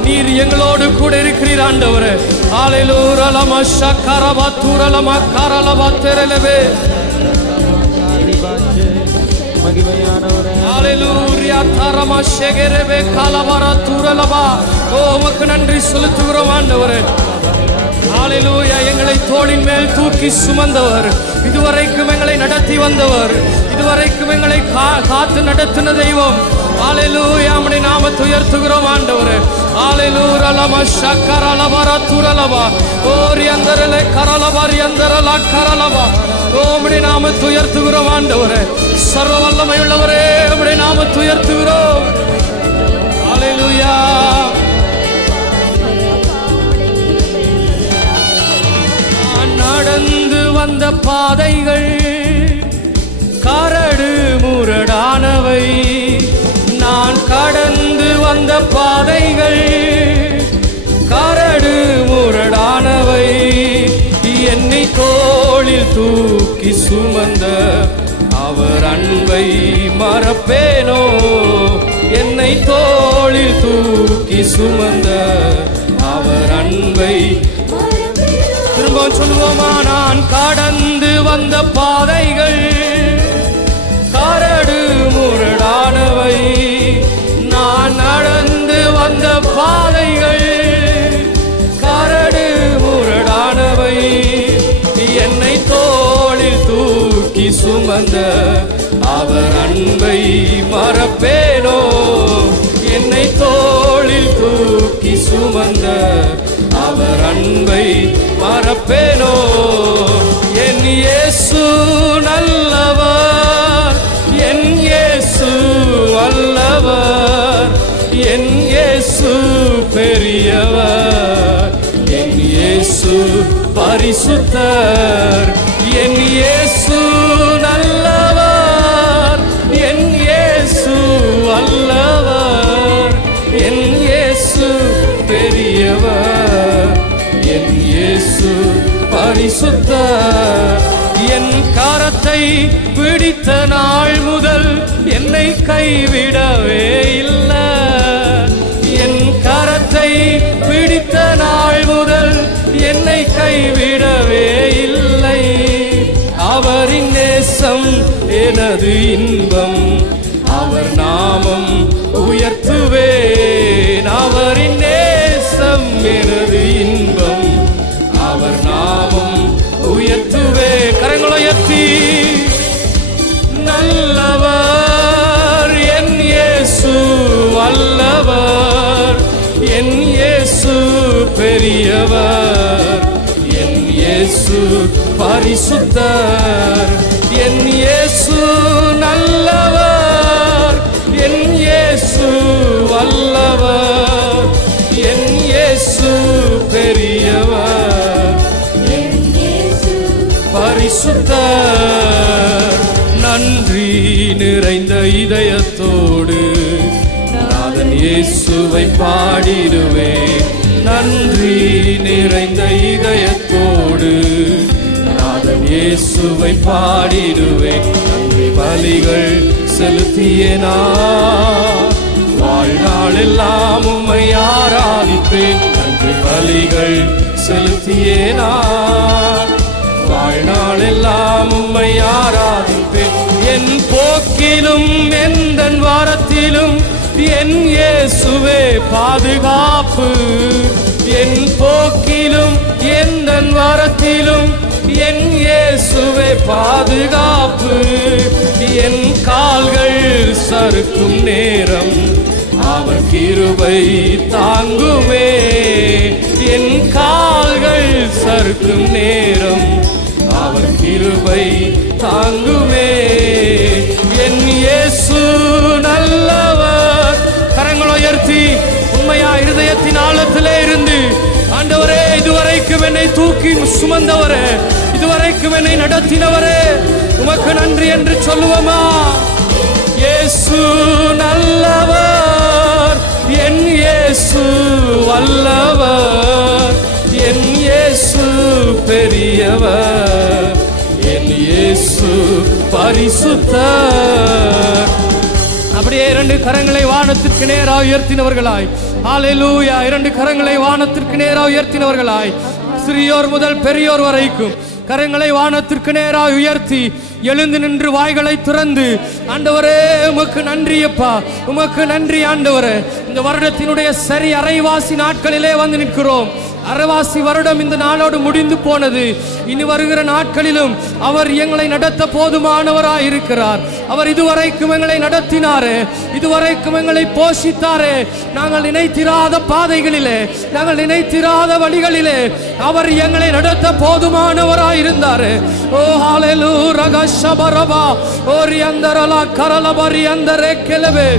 நீர் எங்களோடு கூட இருக்கிறீர் ஆண்டவரே. ஹல்லேலூயா லமா ஷக்கரபா துரலமா கரலபா தெரலவே. மகிமையானவரே ஹalleluya தரமா ஷெகரவே காலவரா துரலபா. ஓ உமக்கு நன்றி செலுத்துகிறோம் ஆண்டவரே. ஹalleluya எங்களை தோளின் மேல் தூக்கி சுமந்தவர், இதுவரைக்கும் எங்களை நடத்தி வந்தவர், இதுவரைக்கும் எங்களை காத்து நடத்தின தெய்வம். ஹalleluya உம்முடைய நாமத்தை உயர்த்துகிறோம் ஆண்டவரே. ஹalleluya லமா ஷக்கரலவரா துரலபா. ஓரியந்தரலே கரலவரியந்தரலா கரலபா. உம்முடைய நாமத்தை உயர்த்துகிறோம் ஆண்டவரே. சர்வ வல்லமையுள்ளவரே உம்முடைய நாமத்தை உயர்த்துகிறோம். ஹalleluya. நடந்து வந்த பாதைகள் கரடு முரடானவை, நான் கடந்து வந்த பாதைகள் கரடு முரடானவை. என்னை தோளில் தூக்கி சுமந்த அவர் அன்பை மறப்பேனோ, என்னை தோளில் தூக்கி சுமந்த அவர் அன்பை. திரும்ப சொல்லுவோமா? நான் கடந்து வந்த பாதைகள் கரடு முரடானவை, நான் நடந்து வந்த பாதைகள் கரடு முரடானவை. என்னை தோளில் தூக்கி சுமந்த அவர் அன்பை மறப்பேனோ, என்னை தோளில் தூக்கி சுமந்த அவர் அன்பை மறப்பேனோ. என் இயேசு நல்லவர், என் இயேசு வல்லவர், என் இயேசு பெரியவர், என் இயேசு பரிசுத்தர். என் இயேசு நல்லவர், என் இயேசு வல்லவர், என் இயேசு பெரியவர், என் இயேசு பரிசுத்தர். என் கரத்தை பிடித்த நாள் முதல் என்னை கைவிடவே இல்லை, என் கரத்தை பிடித்த நாள் முதல் என்னை கைவிடவே இல்லை. அவரின் நேசம் எனது இன்பம், அவர் நாமம் உயர்த்துவேன். அவரின் நேசம் எனது இன்பம், அவர் நாமம் உயர்த்துவே. கரங்களை உயர்த்தி நல்லவர் என் இயேசு வல்லவர், என் இயேசு பெரியவர், என் இயேசு பரிசுத்தர், என் இயேசு நல்லவர், என் இயேசு வல்லவர், என் இயேசு பெரியவர், என் இயேசு பரிசுத்தர். நன்றி நிறைந்த இதயத்தோடு நாதன் இயேசுவை பாடிடுவேன். நன்றி நிறைந்த இதயத்தோடு நாதன் இயேசுவை பாடிடுவேன். நன்றி பலிகள் செலுத்தியேனா வாழ்நாளெல்லாம் உம்மை ஆராதிப்பேன். நன்றி பலிகள் செலுத்தியேனா வாழ்நாளெல்லாம் உம்மை ஆராதிப்பேன். என் போக்கிலும் எந்த வாரத்திலும் என் இயேசுவே பாதுகாப்பு. என் போக்கிலும் எந்த வாரத்திலும் என் இயேசுவே பாதுகாப்பு. என் கால்கள் சறுக்கும் நேரம் அவர் கிருபை தாங்குமே. என் கால்கள் சறுக்கும் நேரம் அவர் கிருபை தாங்குமே. என் இயேசு நல்லவர். கரங்களை உயர்த்தி உண்மையா இருதயத்தின் ஆழத்திலே இருந்து ஆண்டவரே, இதுவரைக்கும் என்னை தூக்கி சுமந்தவரே, இதுவரைக்கும் என்னை நடத்தினவரே, உமக்கு நன்றி என்று சொல்லுவோமா? இயேசு நல்லவர், என் இயேசு வல்லவர், என் இயேசு பெரியவர், என் இயேசு பரிசுத்தர். அப்படியே இரண்டு கரங்களை வானத்திற்கு நேராக உயர்த்தினவர்களாய், ஹல்லேலூயா, இரண்டு கரங்களை வானத்திற்கு நேராக உயர்த்தினவர்களாய், சிறியோர் முதல் பெரியோர் வரைக்கும் கரங்களை வானத்திற்கு நேராக உயர்த்தி எழுந்து நின்று வாய்களை திறந்து, ஆண்டவரே உமக்கு நன்றி அப்பா, உமக்கு நன்றி ஆண்டவரே. இந்த வருடத்தினுடைய சரி அரைவாசி நாட்களிலே வந்து நிற்கிறோம். அரைவாசி வருடம் இந்த நாளோடு முடிந்து போனது. இனி வருகிற நாட்களிலும் அவர் எங்களை நடத்த போதுமானவராய் இருக்கிறார். அவர் இதுவரைக்கும் எங்களை நடத்தினாரே, இதுவரைக்கும் எங்களை போஷித்தாரே. நாங்கள் நினைத்திராத பாதைகளிலே, நாங்கள் நினைத்திராத வழிகளிலே அவர் எங்களை நடத்த போதுமானவராய் இருந்தாரே. ஓ ஹalleluya ரகஷபரபா ஓரியந்தரலா கரலபரி அந்தரே கெலவே.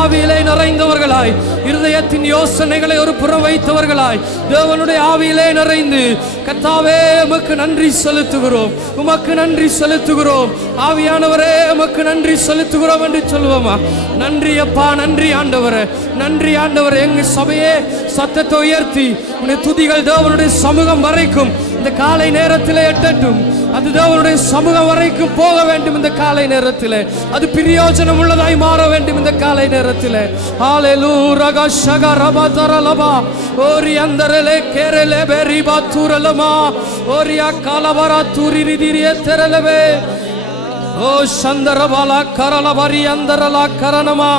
ஆவியிலே நிறைந்தவர்களாய், இருதயத்தின் யோசனைகளை ஒரு புறம் வைத்தவர்களாய், தேவனுடைய ஆவியிலே நிறைந்து, கர்த்தாவே உமக்கு நன்றி செலுத்துகிறோம், உமக்கு நன்றி செலுத்துகிறோம். ஆவியானவரே உமக்கு நன்றி செலுத்துகிறோம் என்று சொல்லுவோமா? நன்றி அப்பா, நன்றி ஆண்டவரே, நன்றி ஆண்டவரே. எங்க சபையே சத்தத்தை உயர்த்தி உன்னுடைய துதிகள் தேவனுடைய சமூகம் வரைக்கும் இந்த காலை நேரத்திலே எட்டட்டும். அது தேவனுடைய சமூகம் வரைக்கும் போக வேண்டும். இந்த காலை நேரத்திலே அது பிரயோஜனம் உள்ளதாய் மாற வேண்டும். இந்த காலை நேரத்திலே ஹalleluya ரகஷகரபதரலபா ஓரியந்தரலே கேரலே பெரிபா துரலமா ஓரியா கலபரா துரிரிதிரியே தெரலவே ஓ சந்தரபாலா கரலபரி அந்தரலா கரணமா.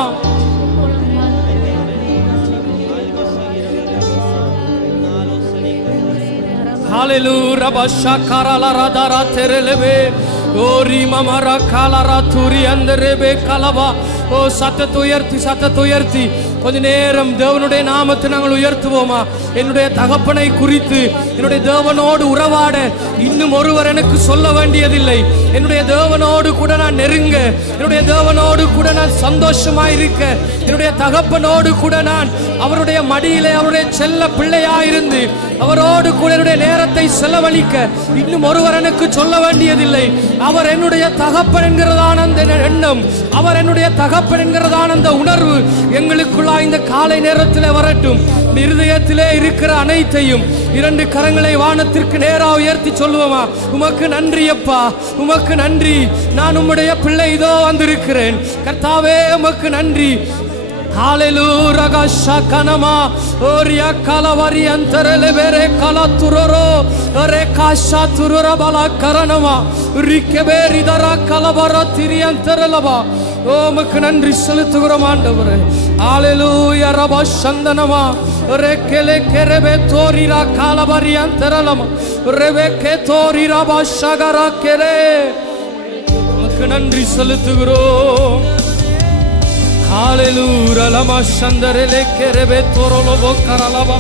Hallelujah rabasha karala radara terelebe ori mamara kalara turi anderebe kalaba. ஓ சத்தத்தை உயர்த்தி கொஞ்ச நேரம் தேவனுடைய நாமத்தை நாங்கள் உயர்த்துவோமா? என்னுடைய தகப்பனை குறித்து, என்னுடைய தேவனோடு உறவாட இன்னும் ஒருவர் எனக்கு சொல்ல வேண்டியதில்லை. என்னுடைய தேவனோடு கூட நான் நெருங்க, என்னுடைய தேவனோடு கூட நான் சந்தோஷமாய் இருக்க, என்னுடைய தகப்பனோடு கூட நான் அவருடைய மடியிலே அவருடைய செல்ல பிள்ளையாயிருந்து அவரோடு கூட என்னுடைய நேரத்தை செலவழிக்க இன்னும் ஒருவர் எனக்கு சொல்ல வேண்டியதில்லை. அவர் என்னுடைய தகப்பன் என்கிறதான அந்த எண்ணம், அவர் என்னுடைய தகப்பன் என்கிறதான அந்த உணர்வு எங்களுக்குள்ளா இந்த காலை நேரத்தில் வரட்டும். இருதயத்திலே இருக்கிற அனைத்தையும் இரண்டு கரங்களை வானத்திற்கு நேராக உயர்த்தி சொல்லுவோமா? உமக்கு நன்றி அப்பா, உமக்கு நன்றி. நான் உம்முடைய பிள்ளை இதோ வந்திருக்கிறேன். கர்த்தாவே உமக்கு நன்றி. Hallelujah ragashkanama oria kalavari antarele bere kalaturoro re kasha turura bala karanama rikeberi dara kalabara tiri antarelaba. ஓ உமக்கு நன்றி செலுத்துகிறோம் ஆண்டவரே. ஹalleluya ரபஷந்தனமா ரெக்கெலே கெரபே தோரிரா கலபரி அந்தரலமா ரெபெகே தோரிரா பஷகரா கெரே. உமக்கு நன்றி செலுத்துகிறோம். Hallelujah lama shandarele kerebe torolobo karalaba.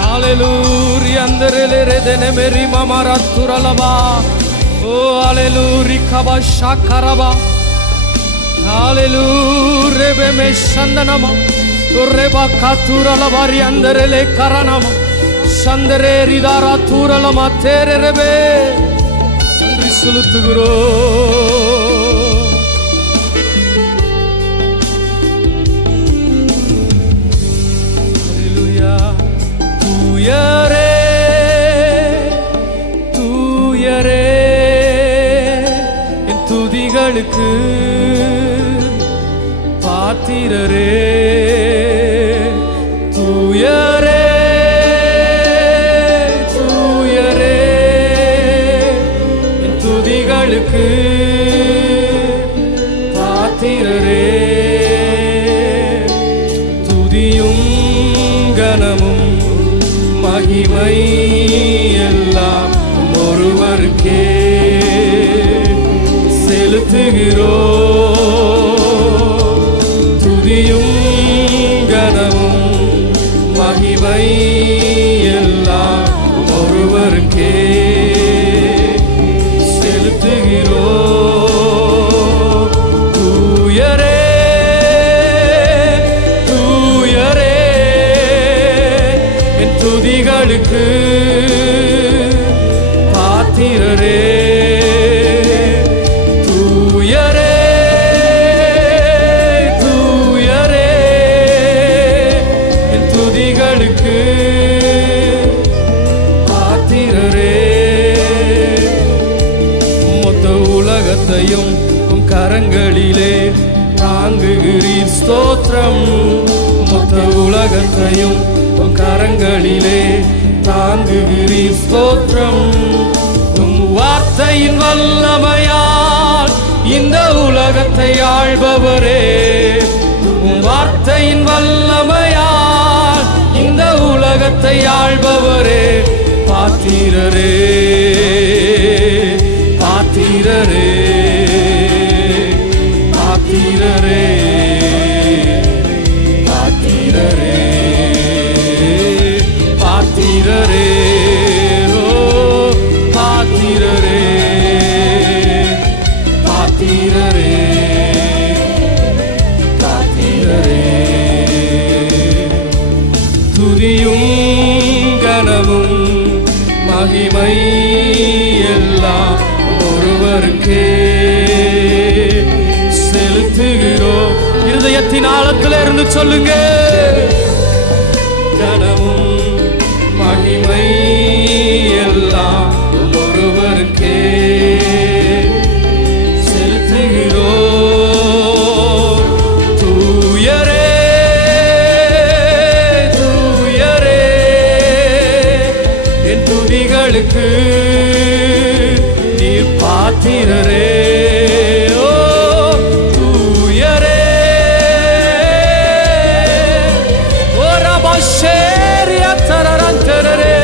Hallelujah anderele redene meri mamara turalaba. Oh hallelujah kaba shakaraba. Hallelujah rebe me shandanama reba katuralaba ri anderele karanama shandare ridara turalama tere rebe. நன்றி செலுத்துகிறோம். தூயரே தூயரே என் துதிகளுக்கு பாத்திரரே. தூயரே தூயரே என் துதிகளுக்கு பாத்திரரே. துதியும் கனமும் மகிமை எல்லாம் ஒருவருக்கே செலுத்துகிறோம். துதியும் கனமும் மகிமை எல்லாம் ஒருவருக்கே செலுத்துகிறோம். தூயரே தூயரே என் துதிகளுக்கு பாத்திரரே. தூயரே தூயரே என் துதிகளுக்கு பாத்திரரே. மொத்த உலகத்தையும் உம் கரங்களிலே தாங்குகிறீர் ஸ்தோத்திரம். மொத்த உலகத்தையும் உம் கரங்களிலே தாங்குகிறீர் ஸ்தோத்திரம். உம் வார்த்தையின் வல்லமையால் இந்த உலகத்தை ஆள்பவரே, வார்த்தையின் வல்லமையால் இந்த உலகத்தை ஆள்பவரே, பாத்திரரே பாத்திரரே பாத்திரரே பாத்திரரே பாத்திரரே ஓ பாத்திரரே பாத்திரரே பாத்திரரே. துதியும் கனமும் மகிமை எல்லாம் ஒருவருக்கே செலுத்துகிறோம். இருதயத்தின் ஆழத்தில் இருந்து சொல்லுங்க. கனமும் மகிமை எல்லாம் ஒருவருக்கே செலுத்துகிறோம். தூயரே தூயரே என் துதிகளுக்கு நீர் பாத்திரரே. ஓ தூயரே ஓ ரபஷேரியா தரரந்தரரே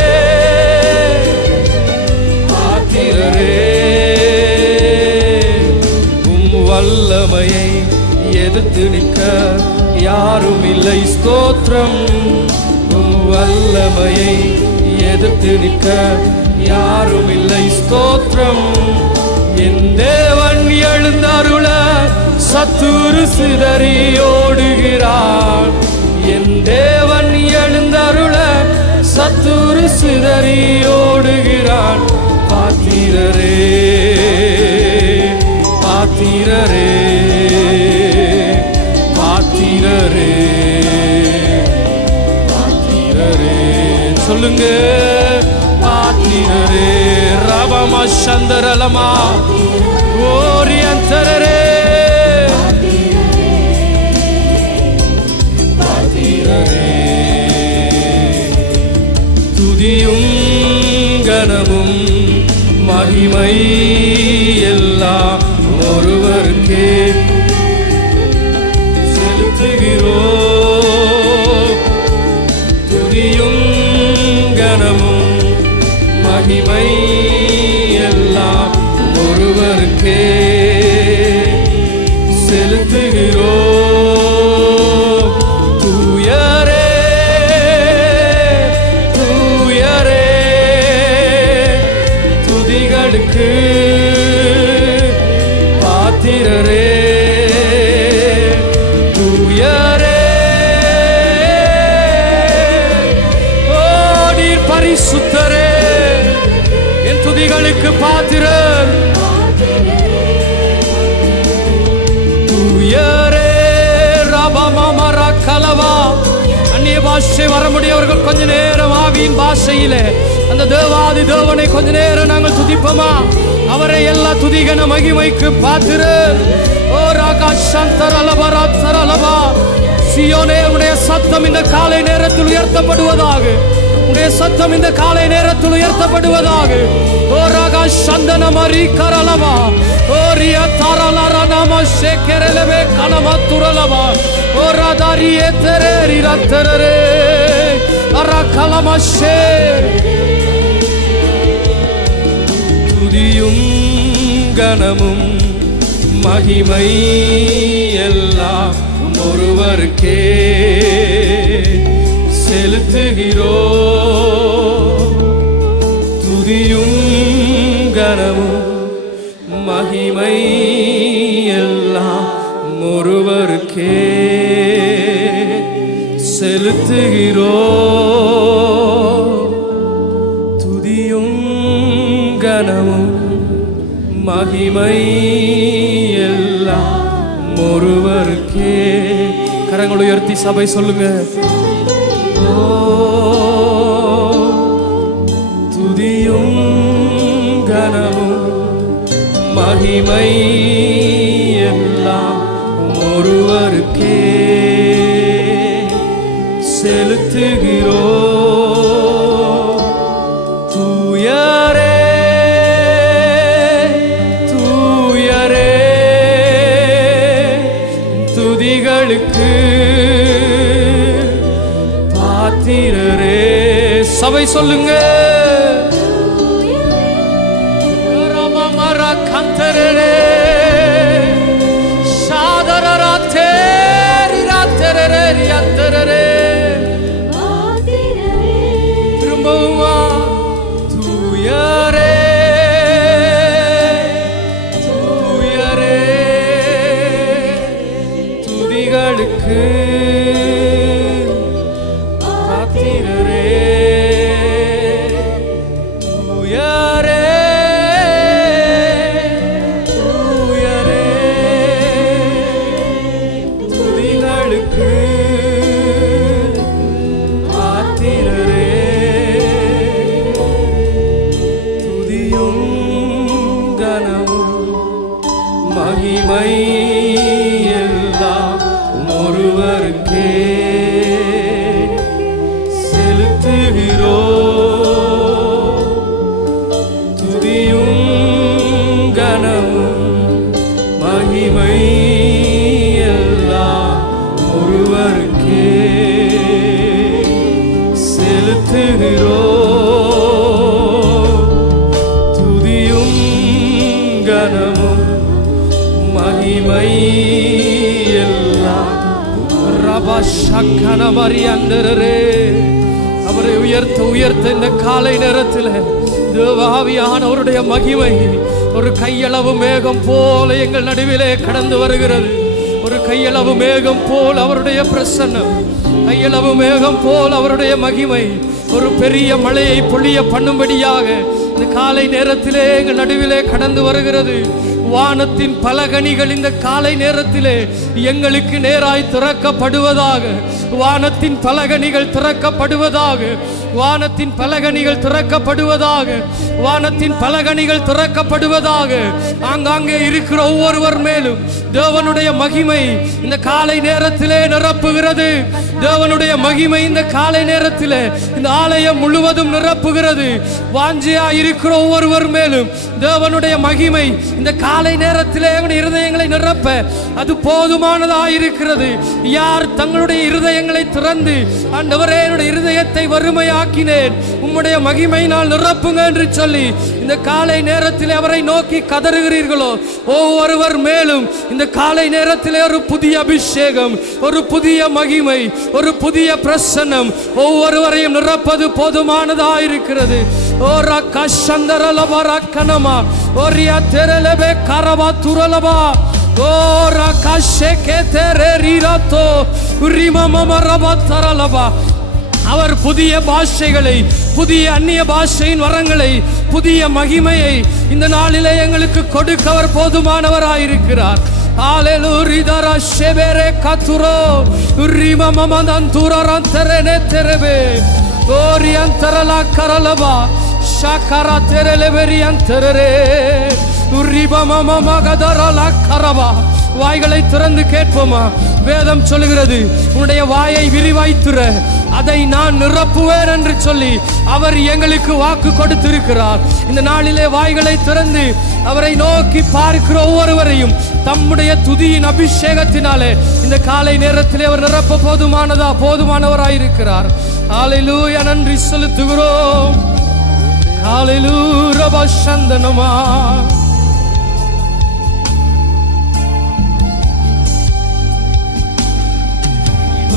பாத்திரரே. உம் வல்லமையை எதிர்த்து நிற்க யாரும் இல்லை. ஸ்தோத்திரம். உம் வல்லமையை எதிர்த்து நிற்க யாரும் இல்லை. ஸ்தோத்திரம். என் தேவன் எழுந்தருள சத்துரு சிதறி ஓடுகிறான். என் தேவன் எழுந்தருள சத்துரு சிதறி ஓடுகிறான். பாத்திரரே பாத்திரரே பாத்திரரே பாத்திரரே. சொல்லுங்க. பாத்திரரே ரபமா சந்தரலமா ஓரியந்தரரே பாத்திரரே. துதியும் கனமும் மகிமை எல்லாம் ஒருவருக்கே செலுத்துகிறோம். துதியும் கனமும் மகிமை எல்லாம் ஒருவருக்கே செலுத்துகிறோம். தூயரே தூயரே துதிகளுக்கு பாத்திரரே. தூயரே ஓ நீர் பரிசுத்தரே என் துதிகளுக்கு பாத்திரர். தூயரே ரபமமர கலவா. அந்நிய பாஷை வர முடியவர்கள் கொஞ்ச நேரம் ஆவியின் பாஷையிலே அந்த தேவாதி தேவனை கொஞ்ச நேரம் நாங்கள் துதிப்போமா? அவரை எல்லா துதிகன மகிமைக்கு பாத்திரர். ஓ ராகா சந்தரலபரா சியோனே, உடைய சத்தம் இந்த காலை நேரத்தில் உயர்த்தப்படுவதாக. உடைய சத்தம் இந்த காலை நேரத்தில் உயர்த்தப்படுவதாக. ஓ ராகா சந்தன மரி கரலவா ஓ ரியா தாரலரா நாம ஷேகரலவே கனமா துரலவா ஓ ராதாரியே தெரேரி ரத்தரரே அரா கலமஷே. துதியும் கனமும் மகிமை எல்லாம் ஒருவருக்கே செலுத்துகிறோம். துதியும் கனமும் மகிமை எல்லாம் ஒருவருக்கே செலுத்துகிறோம். துதியும் கனமும் மகிமை எல்லாம் ஒருவருக்கே. கரங்களை உயர்த்தி சபை சொல்லுங்க. துதியும் கனமும் மகிமை எல்லாம் ஒருவருக்கே செலுத்துகிறோம். 主耶 துதிகளுக்கு பாத்திரரே. சபை சொல்லுங்க. ரமமர கந்தரரே சாதரராத்தே ரிராத்தரரே ரியாத்தரரே. திரும்பவுமா தூயரே தூயரே துதிகளுக்கு பாத்திரரே. தூயரே தூயரே துதிகளுக்கு பாத்திரரே. துதியும் கனமும் மகிமை எல்லாம் ஒருவருக்கே செலுத்துகிறோம். துதியும் கனமும் மகிமை எல்லாம் ஒருவருக்கே செலுத்துகிறோம். துதியும் கனமும் மகிமை எல்லாம் ரபஷக்கனமரி அந்தரரே. அவரை உயர்த்த உயர்த்த இந்த காலை நேரத்தில் தேவாவியானவருடைய மகிமை ஒரு கையளவு மேகம் போல எங்கள் நடுவிலே கடந்து வருகிறது. ஒரு கையளவு மேகம் போல் அவருடைய பிரசன்னம், கையளவு மேகம் போல் அவருடைய மகிமை ஒரு பெரிய மழையை பொழிய பண்ணும்படியாக இந்த காலை நேரத்திலே எங்கள் நடுவிலே கடந்து வருகிறது. வானத்தின் பலகணிகள் இந்த காலை நேரத்திலே எங்களுக்கு நேராய் திறக்கப்படுவதாக. வானத்தின் பலகணிகள் திறக்கப்படுவதாக. வானத்தின் பலகணிகள் திறக்கப்படுவதாக. வானத்தின் பலகணிகள் திறக்கப்படுவதாக. ஆங்காங்கே இருக்கிற ஒவ்வொருவர் மேலும் தேவனுடைய மகிமை இந்த காலை நேரத்திலே நிரப்புகிறது. தேவனுடைய மகிமை இந்த காலை நேரத்திலே இந்த ஆலயம் முழுவதும் நிரப்புகிறது. வாஞ்சியா இருக்கிற ஒவ்வொருவர் மேலும் தேவனுடைய மகிமை இந்த காலை நேரத்திலே இருதயங்களை நிரப்ப அது போதுமானதாயிருக்கிறது. யார் தங்களுடைய இருதயங்களை திறந்து ஆண்டவரே என்னுடைய இருதயத்தை வறுமையாக்கினேன் உம்முடைய மகிமையினால் நிரப்புங்க என்று சொல்லி இந்த காலை நேரத்திலே அவரை நோக்கி கதறுகிறீர்களோ ஒவ்வொருவர் மேலும் இந்த காலை நேரத்திலே ஒரு புதிய அபிஷேகம், ஒரு புதிய மகிமை, ஒரு புதிய பிரசன்னம் ஒவ்வொருவரையும் நிரப்பது போதுமானதாயிருக்கிறது. ஓரா கஷந்தரலபா ரக்கனமா ஓரியா தெரலபே கரபா துரலபா ஓரா கஷேகே தெரீராத்தோ உரிமமரபா தரலபா. அவர் புதிய பாஷைகளை, புதிய அந்நிய பாஷையின் வரங்களை, புதிய மகிமையை இந்த நாளிலே எங்களுக்கு கொடுக்க அவர் போதுமானவராயிருக்கிறார். ஹalleluya ஷெபரே கத்துரோ உரிமமமந்தூரரந்தரனே தெரபே ஓரியந்தரலா கரலபா ஷாகரா தெரலெபெரியந்தரரே உரிபமமமகதரலா கரபா. வாய்களை திறந்து கேட்போமா? வேதம் சொல்லுகிறது உன்னுடைய வாயை விரிவாய்த்துற அதை நான் நிரப்புவேன் என்று சொல்லி அவர் எங்களுக்கு வாக்கு கொடுத்திருக்கிறார். இந்த நாளிலே வாய்களை திறந்து அவரை நோக்கி பார்க்கிற ஒவ்வொருவரையும் தம்முடைய துதியின் அபிஷேகத்தினாலே இந்த காலை நேரத்திலே அவர் நிரப்ப போதுமானவராயிருக்கிறார். ஹalleluya நன்றி செலுத்துகிறோம். ஹalleluya ரபஷந்தனமா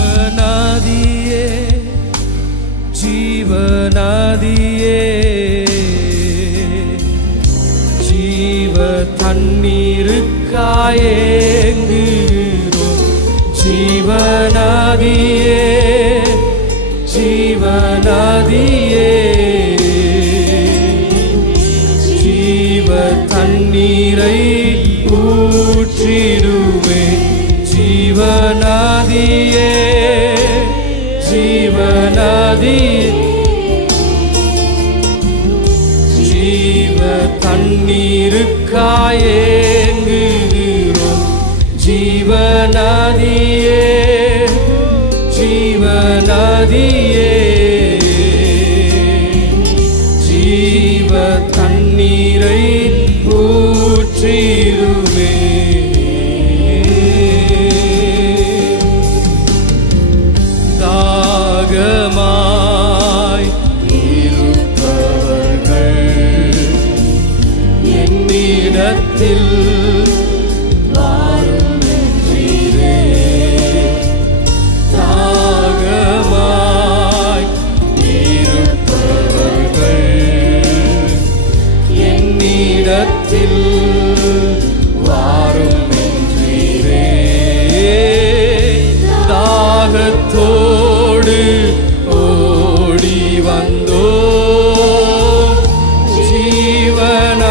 ஜீவநதியே ஜீவநதியே ஜீவ தண்ணீருக்காயேங்குகிறோம். ஜீவநதியே ஜீவநதியே ஜீவ தண்ணீரை ஊற்றிடுவே. ஜீவநதியே ஜீவநதியே ஜீவ தண்ணீருக்காயேங்குகிறோம். ஜீவநதியே ஜீவநதியே ஜீவ தண்ணீரை ஊற்றிடுவே. தாகத்தோடு ஓடி வந்தோ ஜீவநதிகளை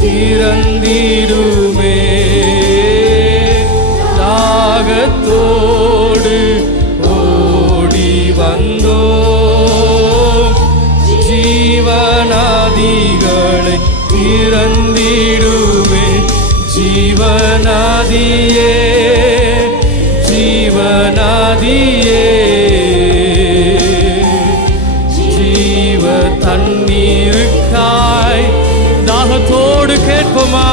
திறந்திடுமே. தாகத்தோடு ஓடி வந்தோ ஜீவநதிகளை திறந்திடுமே. ஜீவநதியே ஜீவநதியே ஜீவ தண்ணீருக்காய் தாகத்தோடு கேட்போமா?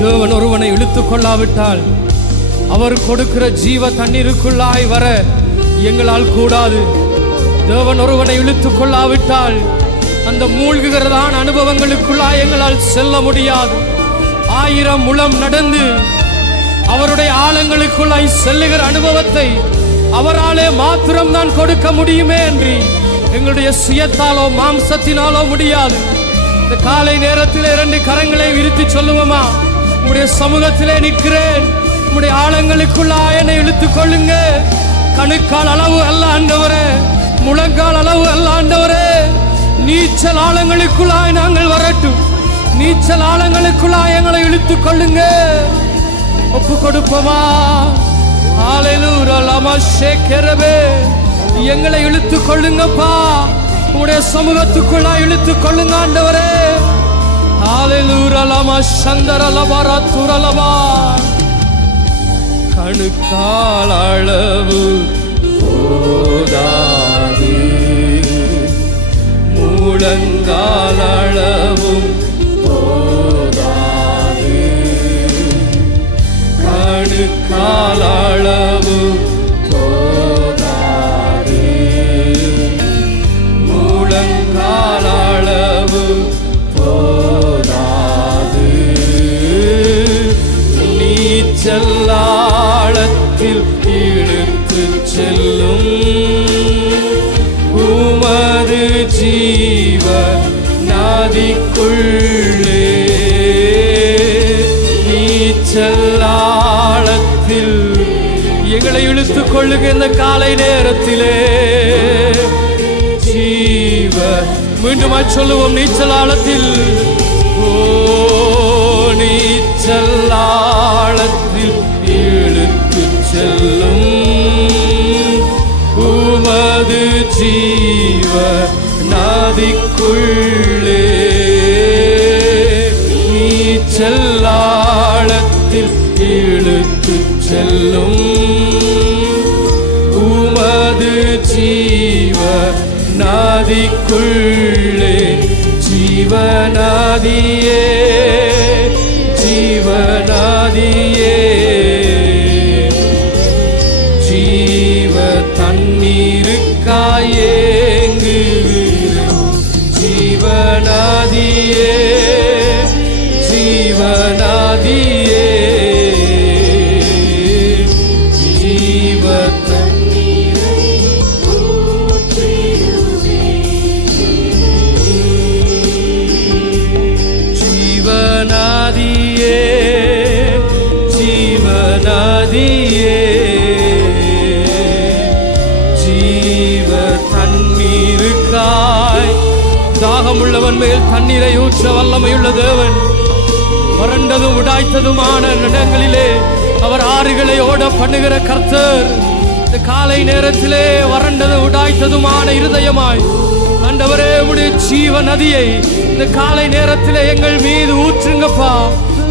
தேவன் ஒருவனை இழுத்துக் கொள்ளாவிட்டால் அவர் கொடுக்கிற ஜீவ தண்ணீருக்குள்ளாய் வர எங்களால் கூடாது. தேவன் ஒருவனை இழுத்துக் கொள்ளாவிட்டால் அந்த மூழ்குகிறதான அனுபவங்களுக்குள்ளாய் எங்களால் செல்ல முடியாது. 1000 முழம் நடந்து அவருடைய ஆழங்களுக்குள்ளாய் செல்லுகிற அனுபவத்தை அவராலே மாத்திரம் தான் கொடுக்க முடியுமே என்று எங்களுடைய சுயத்தாலோ மாம்சத்தினாலோ முடியாது. இந்த காலை நேரத்தில் 2 கரங்களை விரித்து சொல்லுவோமா? உம்முடைய சமூகத்திலே நிற்கிறேன், உம்முடைய ஆழங்களுக்குள்ளாய் என்னை இழுத்துக் கொள்ளுங்க. கணுக்கால் அளவு அல்ல ஆண்டவரே, முழங்கால் அளவு அல்ல ஆண்டவரே, நீச்சல் ஆழங்களுக்குள்ளாய் நாங்கள் வரட்டும். நீச்சல் ஆழங்களுக்குள்ளாய் எங்களை இழுத்துக் கொள்ளுங்க. ஒப்பு கொடுப்போமா? ஹல்லேலூயா லமா ஷேக்கரவே எங்களை இழுத்துக் கொள்ளுங்கப்பா. உம்முடைய சமூகத்துக்குள்ளாய் இழுத்துக் கொள்ளுங்க ஆண்டவரே. ஹல்லேலூயா லமா சந்தரலபரா துரலபா. கணுக்கால் அளவு போதாது, முழங்கால் அளவும் போதாது. கணுக்கால் அளவு போதாது, முழங்கால் அளவு போதாது. நீச்சலாளத்தில் இழுத்து செல்லும் உமது ஜீவ நதிக்குள்ளே. நீச்சலாளத்தில் எங்களை இழுத்துக் கொள்ளுங்க இந்த காலை நேரத்திலே. ஜீவ மீண்டும் சொல்லுவோம், நீச்சலாளத்தில். ஓ நீச்சலாளத்தில் இழுத்து செல்லும் உமது ஜீவ நதிக்குள்ளே. நீச்சலாளத்தில் இழுத்து செல்லும் உமது ஜீவ நதிக்குள்ளே. ஜீவநதியே ஜீவநதியே ஜீவ தண்ணீருக்காய் ஏங்குகிறேன். ஜீவநதியே ஜீவநதியே ஜீவ தண்ணீரை ஊற்றிடுவே. ஜீவநதியே ஜீவநதியே ஜீவ தண்ணீருக்காய். தாகமுள்ளவன் மேல் தண்ணீரை ஊற்ற வல்லமையுள்ள தேவன். வறண்டதும் உடாய்த்ததுமான இடங்களிலே அவர் ஆறுகளை ஓட பண்ணுகிற கர்த்தர். இந்த காலை நேரத்திலே வறண்டதும் உடாய்த்ததுமான இருதயமாய் ஆண்டவரே உம்முடைய ஜீவ நதியை இந்த காலை நேரத்திலே எங்கள் மீது ஊற்றுங்கப்பா.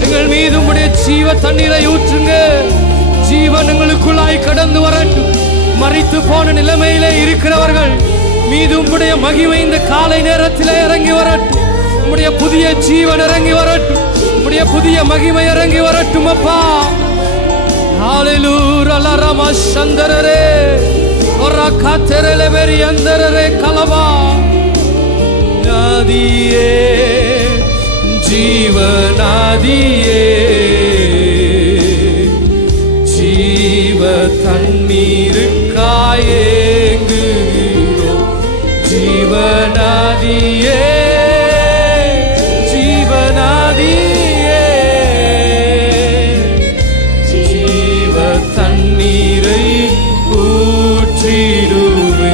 எங்கள் மீது உம்முடைய ஜீவ தண்ணீரை ஊற்றுங்க. ஜீவன் எங்களுக்குள்ளாய் கடந்து வரட்டும். மரித்து போன நிலைமையிலே இருக்கிறவர்கள் மீது உம்முடைய மகிமை இந்த காலை நேரத்திலே இறங்கி வரட்டும். உம்முடைய புதிய ஜீவன் இறங்கி வரட்டும். உம்முடைய புதிய மகிமை இறங்கி வரட்டும் அப்பா. ஹல்லேலூயா லரமா சந்தரரே ஒரகா தெரலே பெரி அந்தரரே கலபா. நதியே ஜீவநதியே ஜீவ ஜீவ தண்ணீருக்காயேங்குகிறோம். ஜீவநதியே ஜீவநதியே ஜீவ தண்ணீரை ஊற்றிடுவே.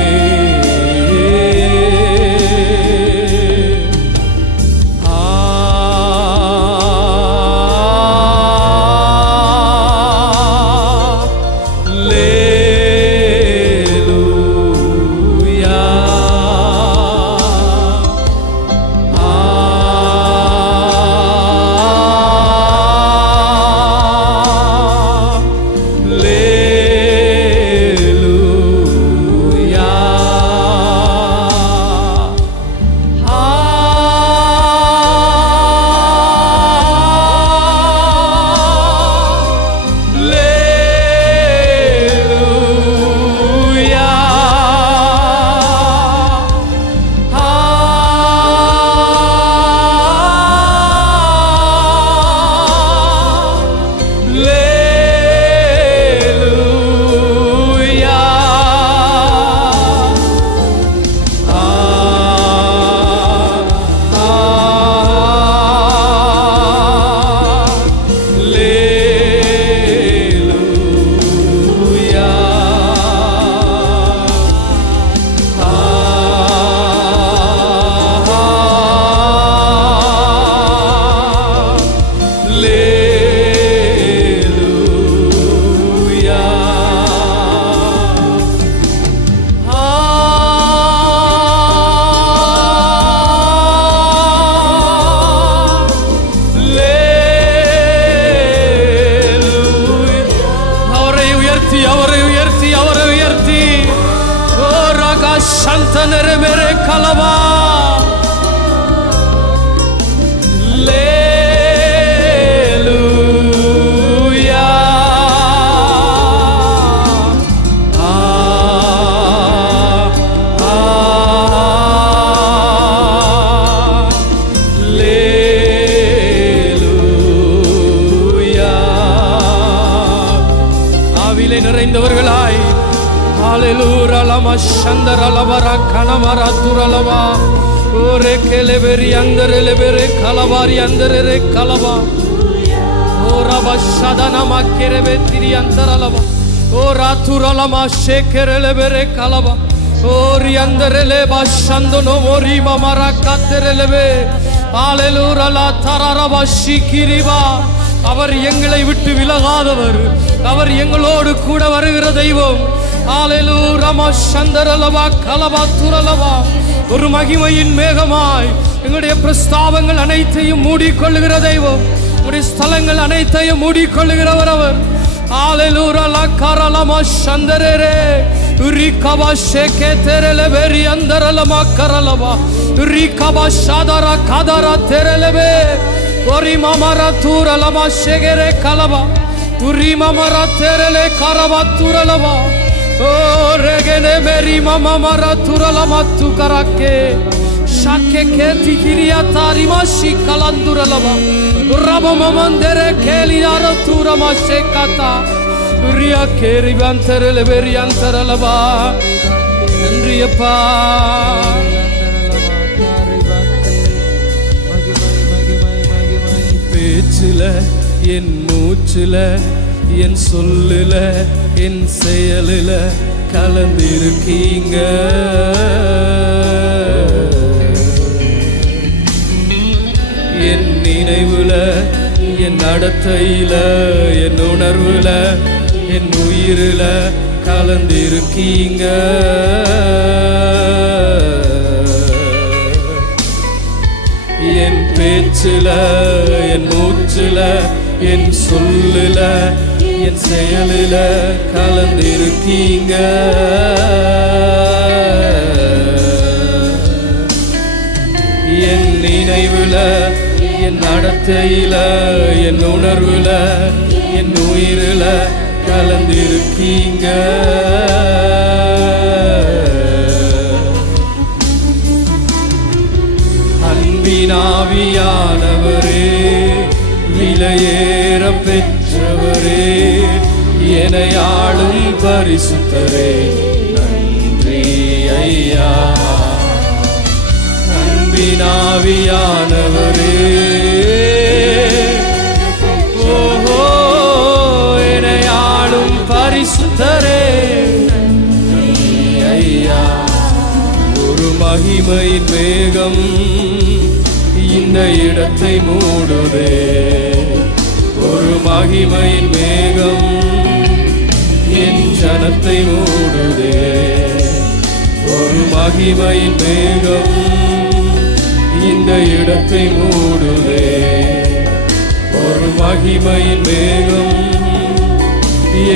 அவரை உயர்த்தி ஓ ரகா சந்தனரே மேரே கலவா லேலூயா நிறைந்தவர்களாய் ஹalleluya லமா சந்தரலவரா கனமரா துரலவா ஓரே கெலெபெரி அந்தரலெபெரே கலவாரி அந்தரரே கலவா ஓரபா ஷதனமா கெரவே திரி அந்தரலவா ஓரா துரலமா ஷேகெரலெபெரே கலவா ஓரி அந்தரலே பாஷந்தனோ மோரி மமரா கத்தரலெபே ஹalleluya லா தரரபா ஷிகிரிவா. அவர் எங்களை விட்டு விலகாதவர், அவர் எங்களோடு கூட வருகிற தெய்வம். ஹalleluya ரமா சந்தரலவா கலவா துரலவா ஒரு மகிமையின் மேகமாய் எங்களுடைய பிரஸ்தாபங்கள் அனைத்தையும் மூடிக்கொள்ளுகிற தெய்வம். உங்களுடைய ஸ்தலங்கள் அனைத்தையும் மூடிக்கொள்ளுகிறவர் அவர். ஹalleluya லா கரலமா சந்தரரே ரிகபா ஷேகெதரலே பெரி அந்தரலமா கரலவா ரிகபா Shahdara கதரா தெரலவே Ori mamara tura lama shegere kalaba, uri mamara terele karaba tura lama, o regene meri mamara tura lama tu karake, shake keti kiriya tari mashi kalandura lama, rabo mamandere keli ara tura mashekata, uriya keri banterele beri antara lama, nriya pa. பேச்சில என் மூச்சில என் சொல்லுல என் செயலில கலந்திருக்கீங்க. என் நினைவுல என் நடத்தையில என் உணர்வுல என் உயிரில கலந்திருக்கீங்க. என் பேச்சில என் மூச்சில என் சொல்லுல என் செயலில கலந்திருக்கீங்க. என் நினைவுல என் நடத்தையில என் உணர்வுல என் உயிரில கலந்திருக்கீங்க. அன்பினாவியானவரே விலையேற பெற்றவரே எனையாளும் பரிசுத்தரே நன்றி ஐயா. அன்பினாவியானவரே ஓஹோ எனையாளும் பரிசுத்தரே நன்றி ஐயா. ஒரு மகிமையின் மேகம் இந்த இடத்தை மூடுதே. ஒரு மகிமையின் மேகம் என் ஜனத்தை மூடுதே. ஒரு மகிமையின் மேகம் இந்த இடத்தை மூடுதே. ஒரு மகிமையின் மேகம்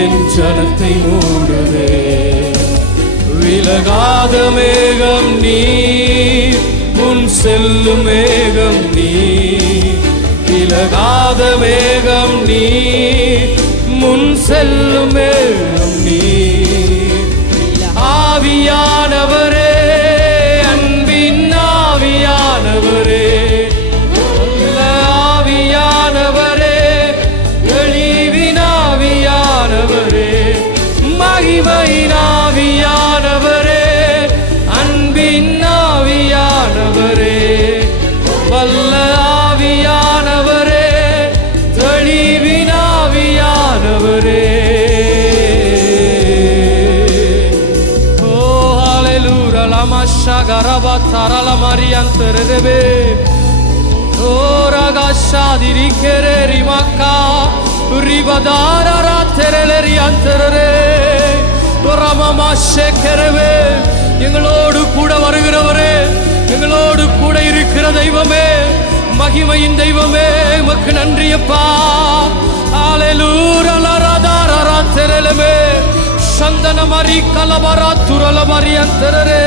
என் ஜனத்தை மூடுதே. விலகாத மேகம் நீர், முன் செல்லும் மேகம் நீர். விலகாத மேகம் நீர், முன் செல்லும் மேகம் நீர். ஆவியானவரே, அன்பின் ஆவியானவரே, ஆவியானவரே, தெளிவின் ஆவியானவரே, மகிமையின் ஆவியானவரே, அன்பின் ஆவியானவரே, வல்ல ஆவியானவரே, தெளிவின் ஆவியானவரே. ஓ ஹalleluya lamasha garaba tarala marianterebe. ஓ ரகஷாதிரி கெரேரி மக்கா ரிபதாரா ராத்தெரலரி அந்தரரே ரமமாஷே கெரவே. எங்களோடு கூட வருகிறவரே, எங்களோடு கூட இருக்கிற தெய்வமே, மகிமையின் தெய்வமே, உமக்கு நன்றி அப்பா. ஹalleluya லரதாரா ராத்தெரலமே சந்தன மரி கலபரா துரல மரி அந்தரரே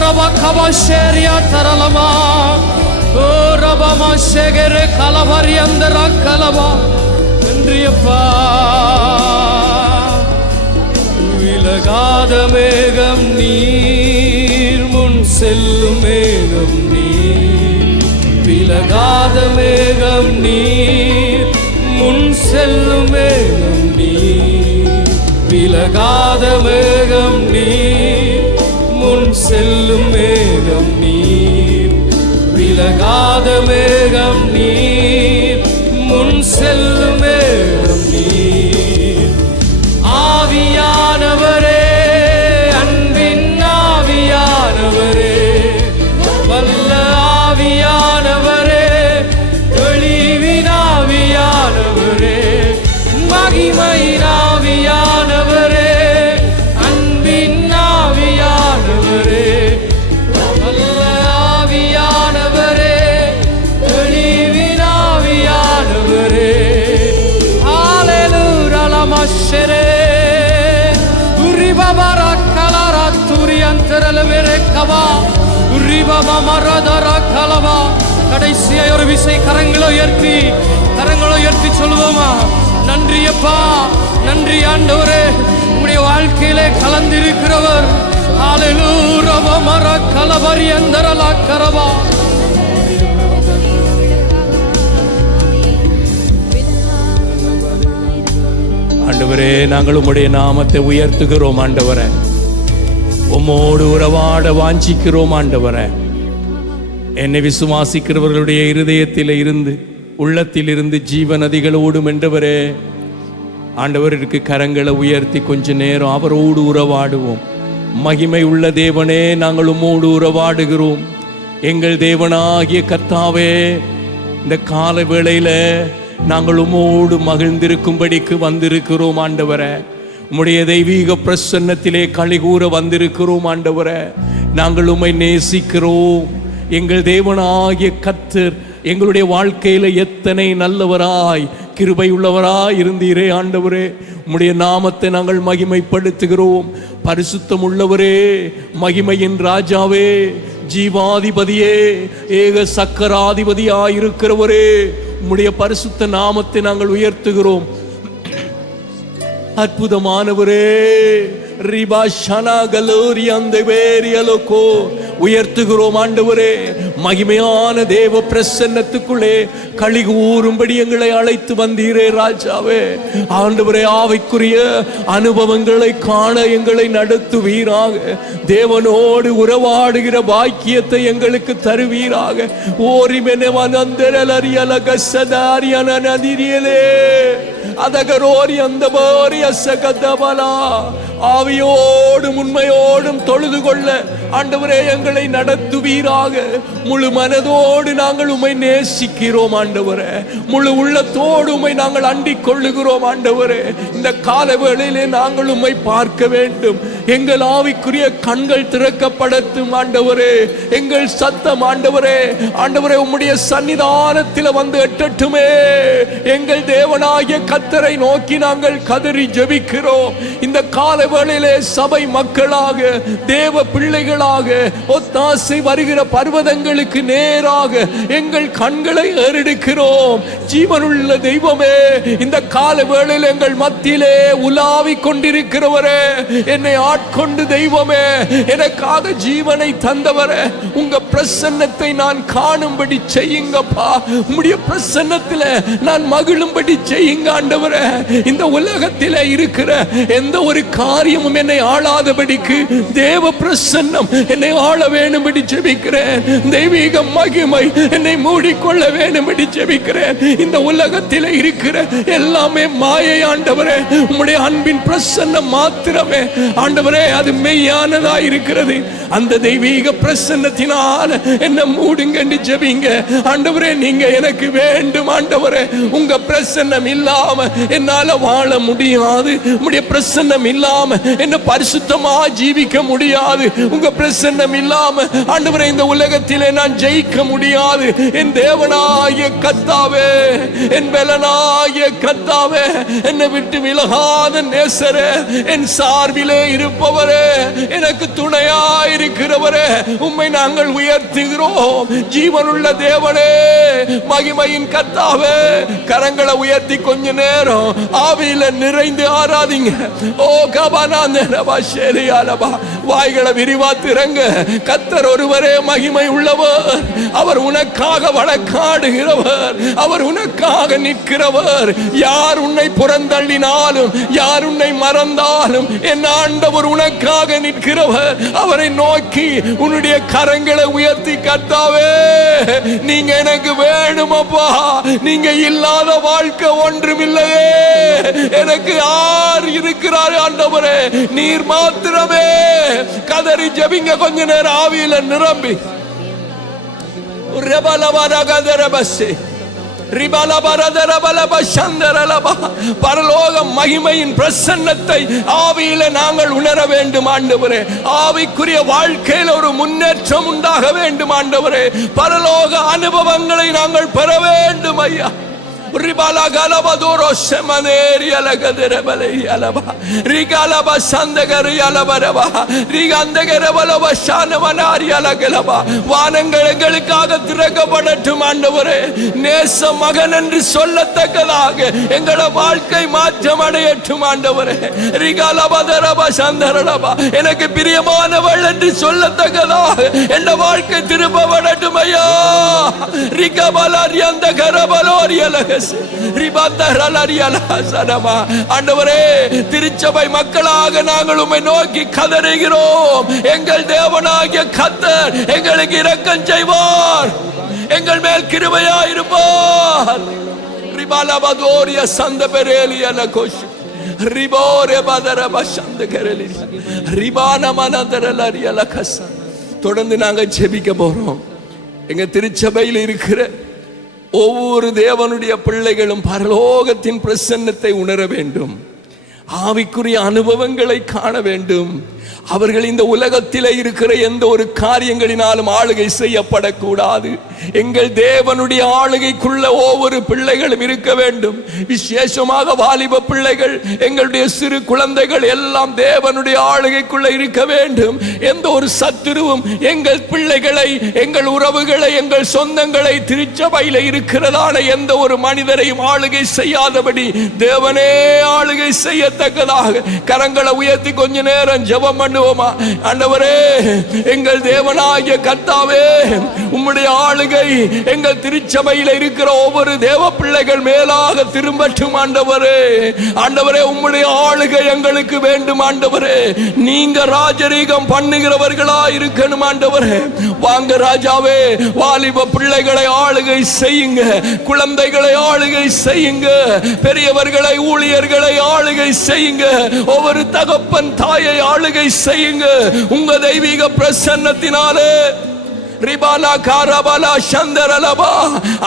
ரபகபஷேரியா தரலமா. ஓ ரபமாஷேகரே கலபரி அந்தரா கலபா. நன்றி அப்பா. விலகாத மேகம் நீர், முன் செல்லும் மேகம் நீர். விலகாத மேகம் நீர், முன் செல்லும் மேகம் நீர். விலகாத மேகம் நீர், முன் செல்லும் மேகம் நீர். விலகாத மேகம் நீர், முன் செல்லும் மேகம் நீர். ஆவியானவரே, அன்பின் ஆவியானவரே, வல்ல ஆவியானவரே, தெளிவின் ஆவியானவரே, மகிமையின் ஆவியானவரே, அன்பின் ஆவியானவரே, வல்ல ஆவியானவரே, தெளிவின் ஆவியானவரே. ஹalleluya lamashere uribabara kalara turiyanterelevere kava uribaba maradara kalava. கடைசியாய் ஒரு விசை கரங்களை உயர்த்தி சொல்லுவோமா? நன்றி அப்பா, நன்றி ஆண்டவரே, உம்முடைய வாழ்க்கையிலே கலந்திருக்கிறவர். ஹalleluya மர கலபரி அந்தரலா கரவா. ஆண்டவரே, நாங்கள் உம்முடைய நாமத்தை உயர்த்துகிறோம் ஆண்டவரே. உம்மோடு உறவாட வாஞ்சிக்கிறோம் ஆண்டவரே. என்னை விசுவாசிக்கிறவர்களுடைய இருதயத்தில் இருந்து, உள்ளத்தில் இருந்து ஜீவ நதிகள் ஓடும் என்றவரே. ஆண்டவருக்கு கரங்களை உயர்த்தி கொஞ்ச நேரம் அவரோடு உறவாடுவோம். மகிமை உள்ள தேவனே, நாங்கள் உம்மோடு உறவாடுகிறோம். எங்கள் தேவனாகிய கர்த்தாவே, இந்த கால வேளையில நாங்கள் உம்மோடு மகிழ்ந்திருக்கும்படிக்கு வந்திருக்கிறோம் ஆண்டவரே. உம்முடைய தெய்வீக பிரசன்னத்திலே களிகூற வந்திருக்கிறோம் ஆண்டவரே. நாங்கள் உம்மை நேசிக்கிறோம். எங்கள் தேவனாகிய கர்த்தர் எங்களுடைய வாழ்க்கையில எத்தனை நல்லவராய் கிருபை உள்ளவராய் இருந்தீரே ஆண்டவரே. உம்முடைய நாமத்தை நாங்கள் மகிமைப்படுத்துகிறோம். பரிசுத்தம் உள்ளவரே, மகிமையின் ராஜாவே, ஜீவாதிபதியே, ஏக சக்கராதிபதியாயிருக்கிறவரே, உம்முடைய பரிசுத்த நாமத்தை நாங்கள் உயர்த்துகிறோம். அற்புதமானவரே, ரிபா ஷனா கலோரி அந்த வேரியலோகோ உயர்த்துகிறோம் ஆண்டவரே. மகிமையான தேவ பிரசன்னத்துக்குள்ளே களி கூறும்படி எங்களை அழைத்து வந்தீரே ராஜாவே. ஆண்டவரே, ஆவிக்குரிய அனுபவங்களை காண எங்களை நடத்துவீராக. தேவனோடு உறவாடுகிற பாக்கியத்தை எங்களுக்கு தருவீராக. ஆவியோடும் உண்மையோடும் தொழுது கொள்ள ஆண்டவரே எங்களை நடத்துவீராக. முழு மனதோடு நாங்கள் உம்மை நேசிக்கிறோம் ஆண்டவரே. முழு உள்ளத்தோடு உம்மை நாங்கள் அண்டிக் கொள்ளுகிறோம் ஆண்டவரே. இந்த கால வேளையிலே நாங்கள் உம்மை பார்க்க வேண்டும். எங்கள் ஆவிக்குரிய கண்கள் திறக்கப்படட்டும் ஆண்டவரே. எங்கள் சத்தம் ஆண்டவரே, ஆண்டவரே உம்முடைய சன்னிதானத்தில் வந்து எட்டட்டுமே. எங்கள் தேவனாகிய கர்த்தரை நோக்கி நாங்கள் கதறி ஜெபிக்கிறோம். இந்த கால வேளையிலே சபை மக்களாக, தேவ பிள்ளைகளாக, ஒத்தாசை வருகிற பர்வதங்களுக்கு நேராக எங்கள் கண்களை ஏறெடுக்கிறோம். ஜீவனுள்ள தெய்வமே, இந்த கால வேளையில் எங்கள் மத்தியிலே உலாவிக் கொண்டிருக்கிறவரே, என்னை ஆட்கொண்டு தெய்வமே, எனக்காக ஜீவனை தந்தவரே, உங்க பிரசன்னத்தை நான் காணும்படி செய்யுங்கப்பா. உம்முடைய பிரசன்னத்தில் நான் மகிழும்படி செய்யுங்க ஆண்டவரே. இந்த உலகத்தில் இருக்கிற எந்த ஒரு காரியமும் என்னை ஆளாதபடிக்கு தேவ பிரசன்னம் என்னை ஆள வேண்டும்படி ஜெபிக்கிறேன். தெய்வீக மகிமை என்னை மூடிக்கொள்ள வேண்டும்படி ஜெபிக்கிறேன். இந்த உலகத்தில் இருக்கிற எல்லாமே மாயை ஆண்டவரே. உம்முடைய அன்பின் பிரசன்னம் மாத்திரமே ஆண்டவரே, அது மெய்யானதா இருக்கிறது. அந்த தெய்வீக பிரசன்னத்தினால் என்ன மூடுங்க என்று ஜெபிங்க ஆண்டவரே. நீங்க எனக்கு வேண்டும் ஆண்டவரே. உங்க பிரசன்னம் இல்லாம என்னால வாழ முடியாது. உம்முடைய பிரசன்னம் இல்லாம என்ன பரிசுத்தமா ஜீவிக்க முடியாது. உங்க பிரசன்னம் இல்லாம ஆண்டவரே இந்த உலகத்திலே நான் ஜெயிக்க முடியாது. என் தேவனாகிய கர்த்தாவே, என் பலனாகிய கர்த்தாவே, என்னை விட்டு விலகாத நேசரே, என் சார்பிலே இருப்பவரே, எனக்கு துணையாயிருக்கிறவரே, உம்மை நாங்கள் உயர்த்துகிறோம். ஜீவனுள்ள தேவனே, மகிமையின் கர்த்தாவே, கரங்களை உயர்த்தி கொஞ்ச நேரம் ஆவியில நிறைந்து ஆராதிங்க. ஓ கபானாந்தரபா ஷேரியாலபா, வாய்களை விரிவா திறங்க. கர்த்தர் ஒருவரே மகிமை உள்ளவர். அவர் உனக்காக வழக்காடுகிறவர். அவர் உனக்காக நிற்கிறவர். யார் உன்னை புறந்தள்ளினாலும், யார் உன்னை மறந்தாலும், என் ஆண்டவர் உனக்காக நிற்கிறவர். அவரை நோக்கி உன்னுடைய கரங்களை உயர்த்தி, கர்த்தாவே நீங்க எனக்கு வேணுமப்பா. நீங்க இல்லாத வாழ்க்கை ஒன்றுமில்லையே. எனக்கு யார் இருக்கிறார் ஆண்டவரே? நீர் மாத்திரமே. கதறி ஜெபிங்க கொஞ்ச நேரம் ஆவியில நிரம்பி. பரலோக மகிமையின் பிரசன்னத்தை ஆவியில நாங்கள் உணர வேண்டும் ஆண்டவரே. ஆவிக்குரிய வாழ்க்கையில் ஒரு முன்னேற்றம் உண்டாக வேண்டும் ஆண்டவரே. பரலோக அனுபவங்களை நாங்கள் பெற வேண்டும் ஐயா. Ribala galaba doro semaneri alagade bale alaba rigalaba sandagari alaba raba rigandagere balaba shana manari alagalaba வானங்கள் எங்களுக்காக திறக்கப்படட்டும் ஆண்டவரே. நேச மகன் என்று சொல்லத்தக்கதாக எங்களோட வாழ்க்கை மாற்றம் அடையட்டும் ஆண்டவரே. ரிகாலபதரபா சந்தரலபா, எனக்கு பிரியமானவள் என்று சொல்லத்தக்கதாக என் வாழ்க்கை திருப்பப்படட்டும் ஐயா. ரிகபலரியந்த கரபலோரியலக ஆண்டவரே, திருச்சபை மக்களாக நாங்கள் உம்மை நோக்கி கதறுகிறோம். எங்கள் தேவனாகிய கர்த்தர் எங்களுக்கு இரக்கம் செய்வார். எங்கள் மேல் கிருபையாயிருப்பார். ரிபாலபதோரிய சந்தபெரேலியல கோஷ் ரிபோரே பதரப சந்தகரலி ரிபானமனதரலரியல கஸ். தொடர்ந்து நாங்கள் ஜெபிக்க போறோம். எங்க திருச்சபையில் இருக்கிற ஒவ்வொரு தேவனுடைய பிள்ளைகளும் பரலோகத்தின் பிரசன்னத்தை உணர வேண்டும். ஆவிக்குரிய அனுபவங்களை காண வேண்டும். அவர்கள் இந்த உலகத்திலே இருக்கிற எந்த ஒரு காரியங்களினாலும் ஆளுகை செய்யப்படக்கூடாது. எங்கள் தேவனுடைய ஆளுகைக்குள்ள ஒவ்வொரு பிள்ளைகளும் இருக்க வேண்டும். விசேஷமாக வாலிப பிள்ளைகள், எங்களுடைய சிறு குழந்தைகள் எல்லாம் தேவனுடைய ஆளுகைக்குள்ள இருக்க வேண்டும். எந்த ஒரு சத்துருவும் எங்கள் பிள்ளைகளை, எங்கள் உறவுகளை, எங்கள் சொந்தங்களை, திருச்சபையில் இருக்கிறதான எந்த ஒரு மனிதரையும் ஆளுகை செய்யாதபடி தேவனே ஆளுகை செய்யத்தக்கதாக கரங்களை உயர்த்தி கொஞ்ச நேரம் ஜெபம் பண்ணுவோமா? ஆண்டவரே, எங்கள் தேவனாகிய கர்த்தாவே, உம்முடைய ஆளுகை எங்கள் திருச்சபையில் இருக்கிற ஒவ்வொரு தேவ பிள்ளைகள் மேலாக திரும்பட்டும் ஆண்டவரே. ஆண்டவரே, உம்முடைய ஆளுகை எங்களுக்கு வேண்டும் ஆண்டவரே. நீங்க ராஜரீகம் பண்ணுகிறவர்களா இருக்கணும் ஆண்டவரே. வாங்க ராஜாவே, வாலிப பிள்ளைகளை ஆளுகை செய்யுங்க, குழந்தைகளை ஆளுகை செய்யுங்க, பெரியவர்களை ஊழியர்களை ஆளுகை செய்யுங்க, ஒவ்வொரு தகப்பன் தாயை ஆளுகை செய்யுங்க உங்க தெய்வீக பிரசன்னத்தினாலே. ரிபாலா காரபாலா சந்தரலபா.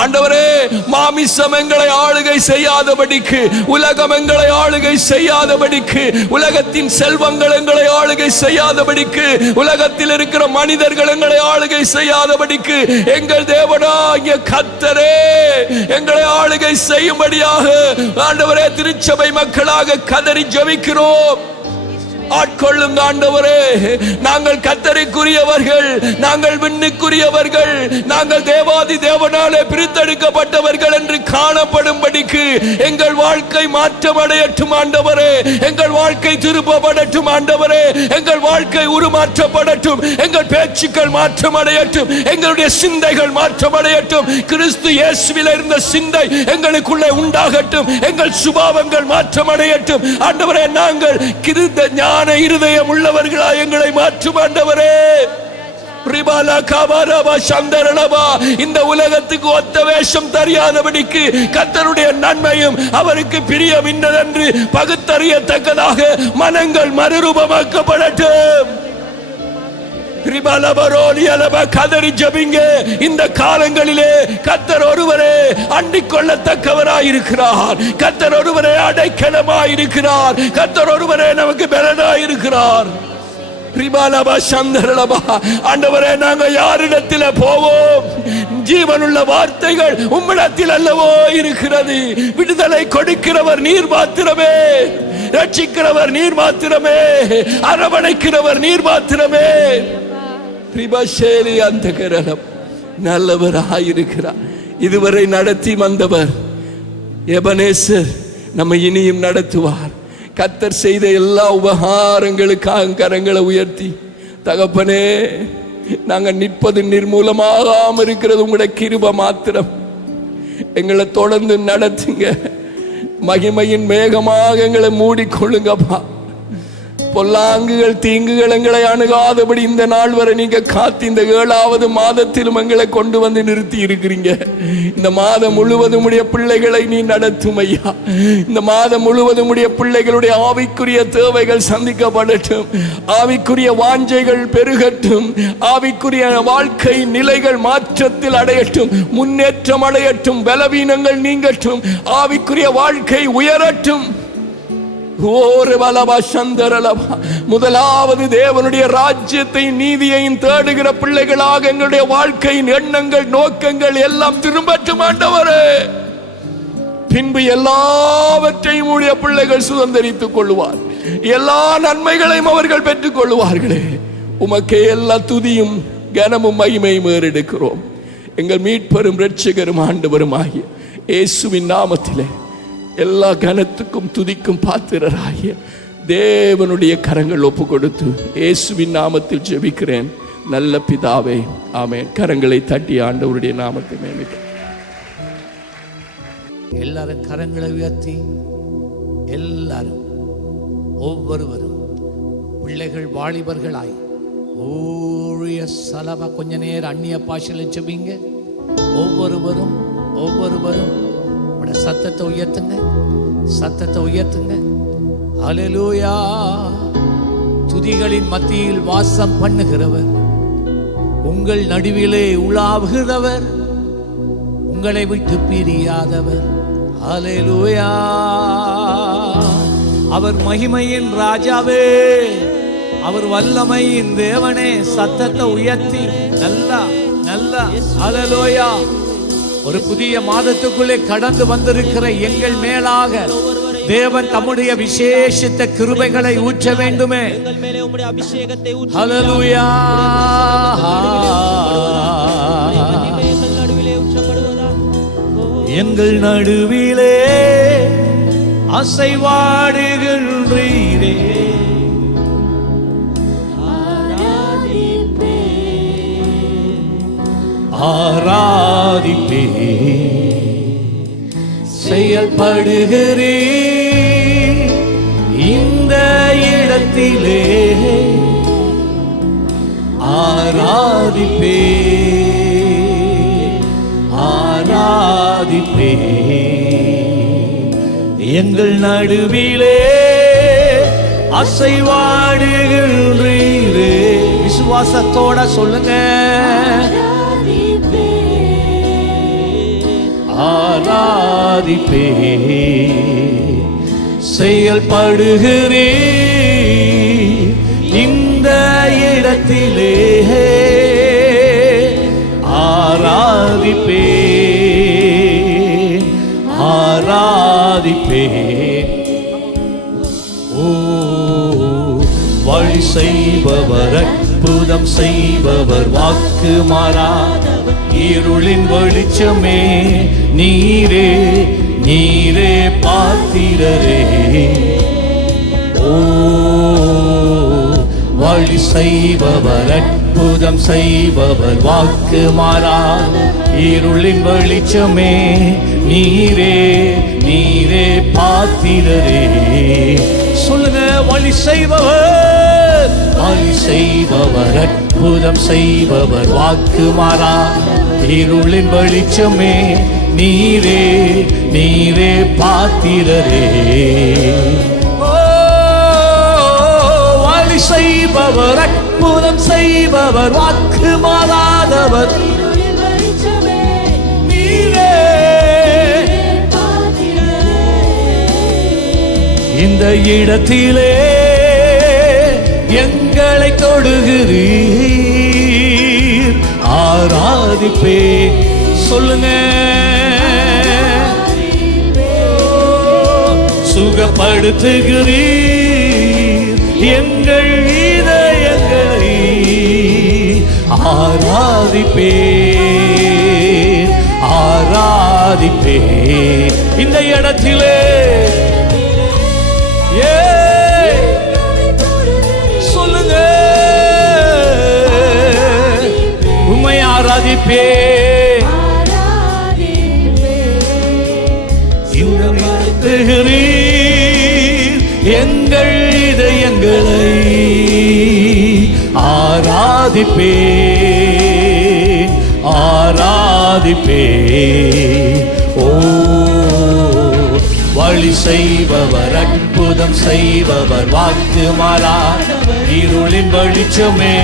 ஆண்டவரே, மாமிசம் எங்களை ஆளுகை செய்யாதபடிக்கு, உலகம் எங்களை ஆளுகை செய்யாதபடிக்கு, உலகத்தின் செல்வங்கள் எங்களை ஆளுகை செய்யாதபடிக்கு, உலகத்தில் இருக்கிற மனிதர்கள் எங்களை ஆளுகை செய்யாதபடிக்கு, எங்கள் தேவனாகிய கர்த்தரே எங்களை ஆளுகை செய்யும்படியாக ஆண்டவரே திருச்சபை மக்களாக கதறி ஜெபிக்கிறோம். ஆட்கொள்ளுங்க ஆண்டவரே. நாங்கள் கர்த்தருக்குரியவர்கள், நாங்கள் விண்ணுக்குரியவர்கள், நாங்கள் தேவாதி தேவனாலே பிரித்தெடுக்கப்பட்டவர்கள் என்று காணப்படும்படிக்கு எங்கள் வாழ்க்கை மாற்றம் அடையட்டும் ஆண்டவரே. எங்கள் வாழ்க்கை திருப்பப்படட்டும் ஆண்டவரே. எங்கள் வாழ்க்கை உருமாற்றப்படட்டும். எங்கள் பேச்சுக்கள் மாற்றம் அடையட்டும். எங்களுடைய சிந்தைகள் மாற்றம் அடையட்டும். கிறிஸ்து இயேசுவில் இருந்த சிந்தை எங்களுக்குள்ளே உண்டாகட்டும். எங்கள் சுபாவங்கள் மாற்றம் அடையட்டும் ஆண்டவரே. நாங்கள் கிறிஸ்து இருதயம் உள்ளவர்களா எங்களை மாற்றும் ஆண்டவரே. இந்த உலகத்துக்கு ஒத்த வேஷம் தெரியாதபடிக்கு கர்த்தருடைய நன்மையும் அவருக்கு பிரியம் இன்னதென்று பகுத்தறியத்தக்கதாக மனங்கள் மறுரூபமாக்கப்படட்டும். கதறி ஜெபிங்க. இந்த காலங்களிலே கர்த்தர் ஒருவரே அண்டிக் கொள்ளத்தக்கவராயிருக்கிறார். கர்த்தர் ஒருவரே அடைக்கலமாயிருக்கிறார். கர்த்தர் ஒருவரே நமக்கு பலனாயிருக்கிறார். ஆண்டவரே, நாங்கள் யாரிடத்தில் போவோம்? ஜீவனுள்ள வார்த்தைகள் உம்மிடத்தில் அல்லவோ இருக்கிறது. விடுதலை கொடுக்கிறவர் நீர் மாத்திரமே, ரட்சிக்கிறவர் நீர் மாத்திரமே, அரவணைக்கிறவர் நீர் மாத்திரமே. அந்த கரணம் நல்லவராயிருக்கிறார். இதுவரை நடத்தி வந்தவர் எபனேசர் நம்மை இனியும் நடத்துவார். கர்த்தர் செய்த எல்லா உபகாரங்களுக்காக கரங்களை உயர்த்தி, தகப்பனே, நாங்கள் நிற்பது நிர்மூலமாகாம இருக்கிறது உங்களுடைய கிருபை மாத்திரம். எங்களை தொடர்ந்து நடத்துங்க. மகிமையின் மேகமாக எங்களை மூடிக்கொள்ளுங்கப்பா. பொல்லாங்குகள் தீங்குகள் எங்களை அணுகாதபடி இந்த நாள் வரை நீங்க காத்து இந்த 7வது மாதத்திலும் எங்களை கொண்டு வந்து நிறுத்தி இருக்கிறீங்க. இந்த மாதம் முழுவதும் உடைய பிள்ளைகளை நீ நடத்தும் ஐயா. இந்த மாதம் முழுவதும் உடைய பிள்ளைகளுடைய ஆவிக்குரிய தேவைகள் சந்திக்கப்படட்டும். ஆவிக்குரிய வாஞ்சைகள் பெருகட்டும். ஆவிக்குரிய வாழ்க்கை நிலைகள் மாற்றத்தில் அடையட்டும். முன்னேற்றம் அடையட்டும். பலவீனங்கள் நீங்கட்டும். ஆவிக்குரிய வாழ்க்கை உயரட்டும். முதலாவது தேவனுடைய ராஜ்யத்தையும் நீதியையும் தேடுகிற பிள்ளைகளாக எங்களுடைய வாழ்க்கையின் எண்ணங்கள் நோக்கங்கள் எல்லாம் திரும்பட்டும் ஆண்டவரே. பின்பு எல்லாவற்றையும் உடைய பிள்ளைகள் சுதந்தரித்துக் கொள்வார். எல்லா நன்மைகளையும் அவர்கள் பெற்றுக் கொள்வார்களே. உமக்கே எல்லா துதியும் கனமும் மகிமையும் ஏறெடுக்கிறோம். எங்கள் மீட்பரும் இரட்சகரும் ஆண்டவரும் ஆகிய இயேசுவின் நாமத்திலே எல்லா கனத்துக்கும் துதிக்கும் பாத்திரராகிய தேவனுடைய கரங்கள் ஒப்பு கொடுத்து இயேசுவின் நாமத்தில் ஜெபிக்கிறேன் நல்ல பிதாவே, ஆமென். கரங்களை தட்டி ஆண்டவருடைய நாமத்தை மேன்மைப்படுத்தும். எல்லாரும் கரங்களை உயர்த்தி, எல்லாரும் ஒவ்வொருவரும் பிள்ளைகள் வாலிபர்களாய் ஊழிய சலவ கொஞ்ச நேரம் அந்நிய பாஷையில் ஜெபிங்க. ஒவ்வொருவரும் சத்தத்தை உயர்த்துங்க, சத்தத்தை உயர்த்துங்க. ஹல்லேலூயா. துதிகளின் மத்தியில் வாசம் பண்ணுகிறவர், உங்கள் நடுவிலே உலாவுகிறவர், உங்களை விட்டு பிரியாதவர். ஹல்லேலூயா. அவர் மகிமையின் ராஜாவே, அவர் வல்லமையின் தேவனே. சத்தத்தை உயர்த்தி நல்லா ஹல்லேலூயா. ஒரு புதிய மாதத்துக்குள்ளே கடந்து வந்திருக்கிற எங்கள் மேலாக தேவன் தம்முடைய விசேஷித்த கிருபைகளை ஊற்ற வேண்டுமே. ஹல்லேலூயா. எங்கள் நடுவிலே அசைவாடுகின்றீரே, செயல்படுகிறீர் இந்த இடத்திலே. ஆராதிப்பே ஆராதிப்பே எங்கள் நடுவிலே அசைவாடுகின்றீரே. விசுவாசத்தோட சொல்லுங்க. ஆராதிப்பே செயல்படுகிறீர் இந்த இடத்திலே. ஆராதிப்பே ஆராதிப்பே. ஓ வழி செய்பவர், அற்புதம் செய்பவர், வாக்கு மாறாதவர், இருளின் வெளிச்சமே நீரே நீரே பாத்திரரே. ஓ வழி செய்பவர், அற்புதம் செய்பவர், வாக்கு மாறாதவர், இருளின் வெளிச்சமே நீரே நீரே பாத்திரரே. சொல்லுங்க. வழி செய்பவர், வழி செய்பவர், அற்புதம் செய்பவர், வாக்கு மாறா, இருளின் வெளிச்சமே நீரே நீரே பாத்திரரே. ஓ வழி செய்பவர், அற்புதம் செய்பவர், வாக்கு மாறாதவர், இந்த இடத்திலே எங்களை தொடுகிறீர். ஆராதிப்பே. சொல்லுங்க. சுகப்படுத்துகிறீர் எங்கள் இதயங்களை. ஆராதிப்பே ஆராதிப்பே இந்த இடத்திலே. சொல்லுங்க. உம்மை ஆராதிப்பே. எங்கள் இதயங்களை. ஆராதிப்பே ஆராதிப்பே. ஓ வழி செய்பவர், அற்புதம் செய்பவர், வாக்கு மாறா, இருளின் வெளிச்சமே.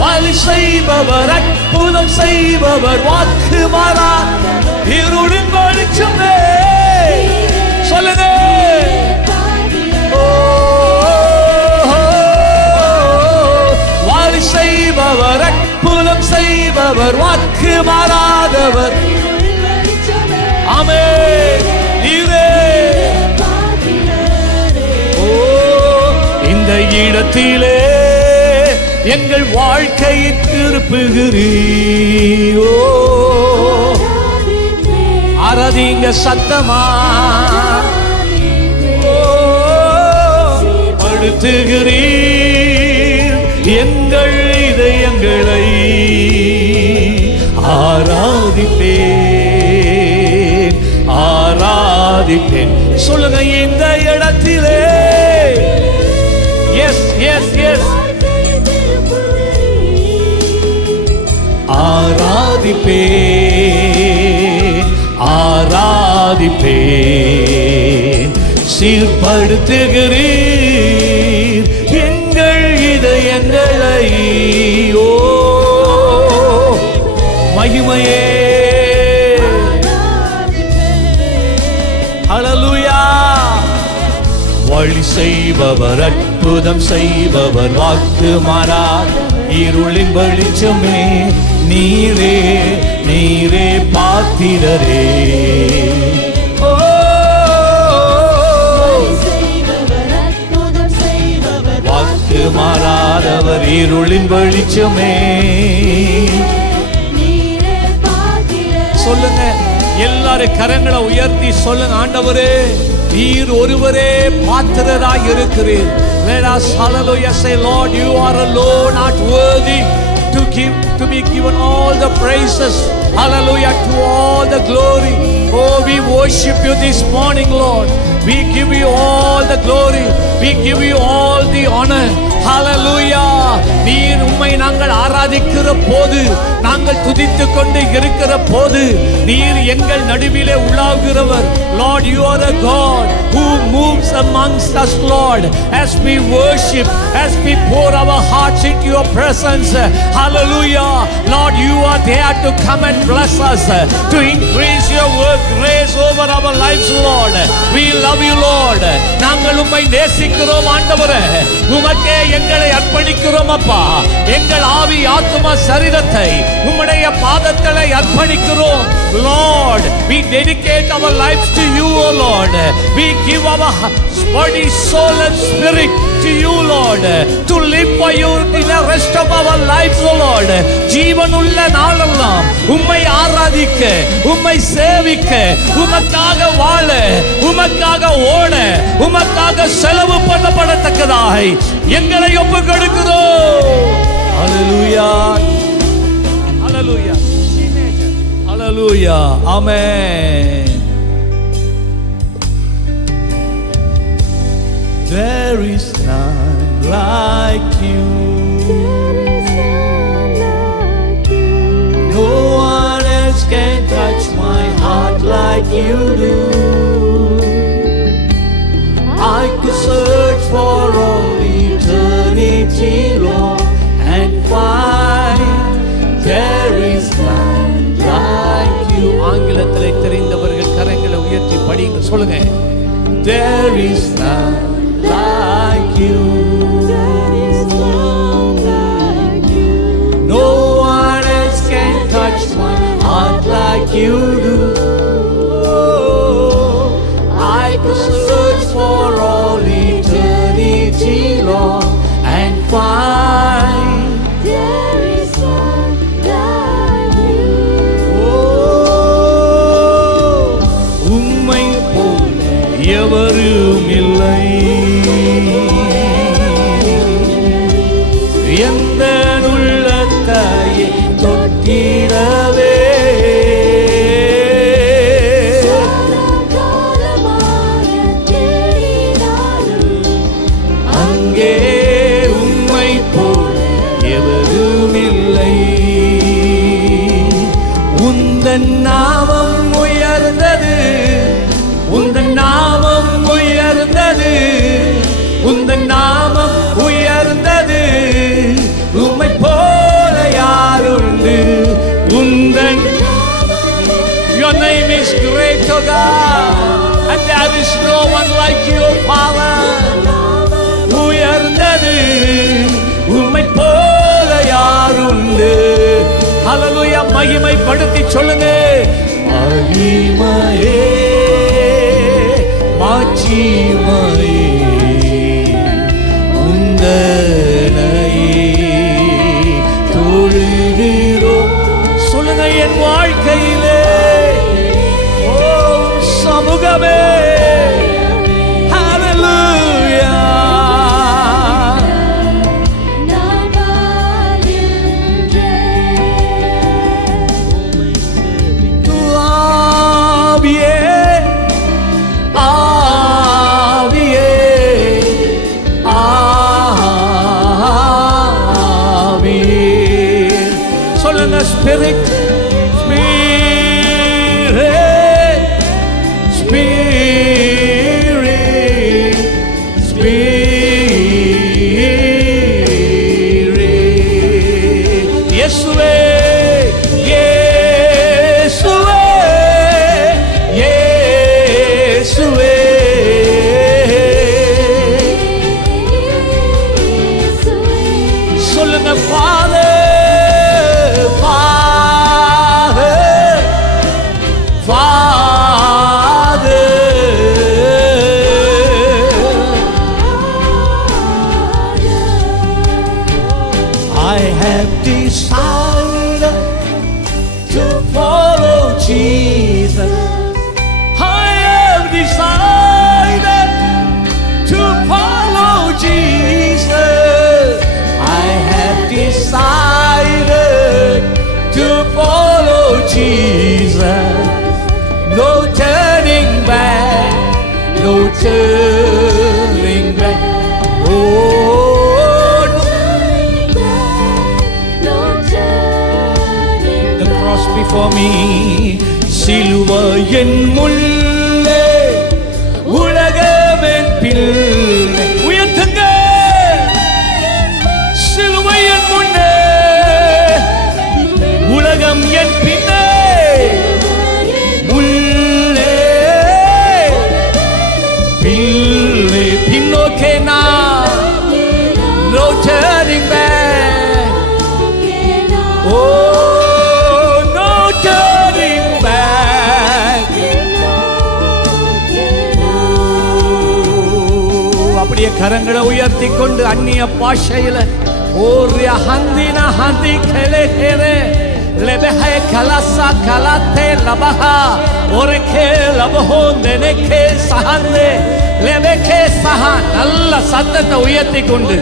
வழி செய்பவர், அற்புதம் செய்பவர், வாக்கு மாறா, இருளின் வெளிச்சமே. சொல்லுங்க. வழி செய்பவர், அற்புதம் செய்பவர், வாக்கு மாறாதவர். ஆமென். நீரே. ஓ இந்த இடத்திலே எங்கள் வாழ்க்கையை திருப்புகிறீரோ. ஆராதிங்க சத்தமா. படுத்துகிறீர் எங்கள் இதயங்களை. ஆராதிப்பேன் ஆராதிப்பேன். சொல்லுங்க. இந்த இடத்திலே. Yes yes yes. ஆராதிப்பேன் ஆராதிப்பேன். சீர்படுத்துகிறீர் எங்கள் இதயங்களை. ஓ மகிமையே. ஹல்லேலூயா. வழி செய்பவர், அற்புதம் செய்பவர், வாக்கு மாறா, இருளின் வெளிச்சமே நீரே நீரே பாத்திரரே. வாக்கு மாறாதவர், இருளின் வெளிச்சமே. சொல்லுங்க. எல்லாரும் கரங்களை உயர்த்தி சொல்லுங்க. ஆண்டவரே நீர் ஒருவரே பாத்திரராய் இருக்கிறீர். Let us hallelujah say, Lord, you are alone not worthy to to be given all the praises. Hallelujah, to all the glory. Oh, we worship you this morning, Lord. We give you all the glory. We give you all the honor. Hallelujah. நீர் உம்மை நாங்கள் ஆராதிக்கிற போது, நாங்கள் துதித்துக் கொண்டு இருக்கிற போது, நீர் எங்கள் நடுவிலே உலாவுகிறவர். Lord, you are a God who moves amongst us, Lord, as we worship, as we pour our hearts into your presence. Hallelujah. Lord, you are there to come and bless us, to increase your work, grace over our lives, Lord. We love you, Lord. நாங்கள் உம்மை நேசிக்கிறோம் ஆண்டவரே. உமக்கே எங்களை அர்ப்பணிக்கிறோம் அப்பா. எங்கள் ஆவி, ஆத்துமா, சரீரத்தை உம்முடைய பாதத்திலே அர்ப்பணிக்கிறோம். Lord, we dedicate our lives to you, O Lord. We give our body, soul and spirit to you, Lord, to live for you in the rest of our lives, O Lord. ஜீவனுள்ள நாளெல்லாம் உம்மை ஆராதிக்க, உம்மை சேவிக்க, உமக்காக வாழ, உமக்காக ஓட, உமக்காக செலவு பண்ணப்படத்தக்கதாக எங்களை ஒப்புக் கொடுக்கிறோம். Hallelujah. Hallelujah. Hallelujah. Amen. There is none like you. No one else can touch my heart like you do. I could search for all eternity long and find there is none like you. ஆங்கிலத்திலே தெரிந்தவர்கள் கரங்களை உயர்த்தி படிங்க, சொல்லுங்க. There is none like you. No one else can touch my heart like you do. I could search for all eternity long and find there is none like you. உம்மை போல எவரும் இல்லை, எந்த உள்ளத்தையே தொட்டிடவே அங்கே உம்மை போல எவரும் இல்லை. உந்தன் நாமம் உயர்ந்தது, உந்தன் நாமம் உயர்ந்தது, உந்தன் நாமம் உயர்ந்தது. உம்மை போல யாருண்டு? உந்தன் Your name is great, O God, and there is no one like you, Father. உயர்ந்தது, உம்மை போல யாருண்டு? Hallelujah. மகிமைப்படுத்தி சொல்லுங்க. மகிமையே, மாட்சிமையே உந்தனையே தொழுகிறோம். சொல்லுங்க. என் வாழ்க்கையிலே ஓ சமூகமே, ஹalleluya. ஆவியே, ஆவியே turning back. Oh, no turning the cross before me, சிலுவையின் முள்ளே உலகமென் பிள்ளை. உயர்த்துங்க. சிலுவையின் முன்னே உலகம் என் பின்னே, முள்ளே பிள்ளை பின்னோக்கே நான். No turning back. Oh, no turning back. அப்படியே கரங்களை உயர்த்தி கொண்டு அந்நிய பாஷையில ஓரிய ஹந்தின ஹந்தி கெலே கெலே லெபஹே கலசா கலத்தே லபஹா ஒரேகே லபஹோ நெனேகே சஹந்தே லெபேகே சஹா. நல்ல சத்தத்தை உயர்த்தி கொண்டு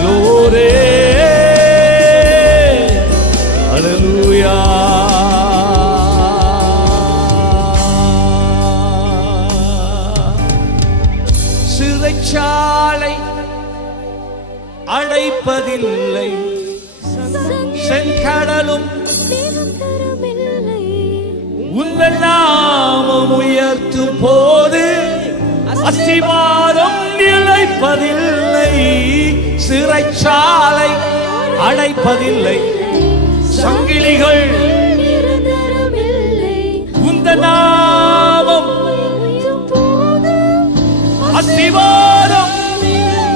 Glory, hallelujah. சிறைச்சாலை அடைப்பதில்லை, செங்கடலும் உங்கள் நாமம் உயர்த்தும் போது அஸ்திவாரம் நிலைப்பதில்லை. சிறைச்சாலை அடைப்பதில்லை, சங்கிலிகள் உந்த நாமம் அஸ்திவாரம்.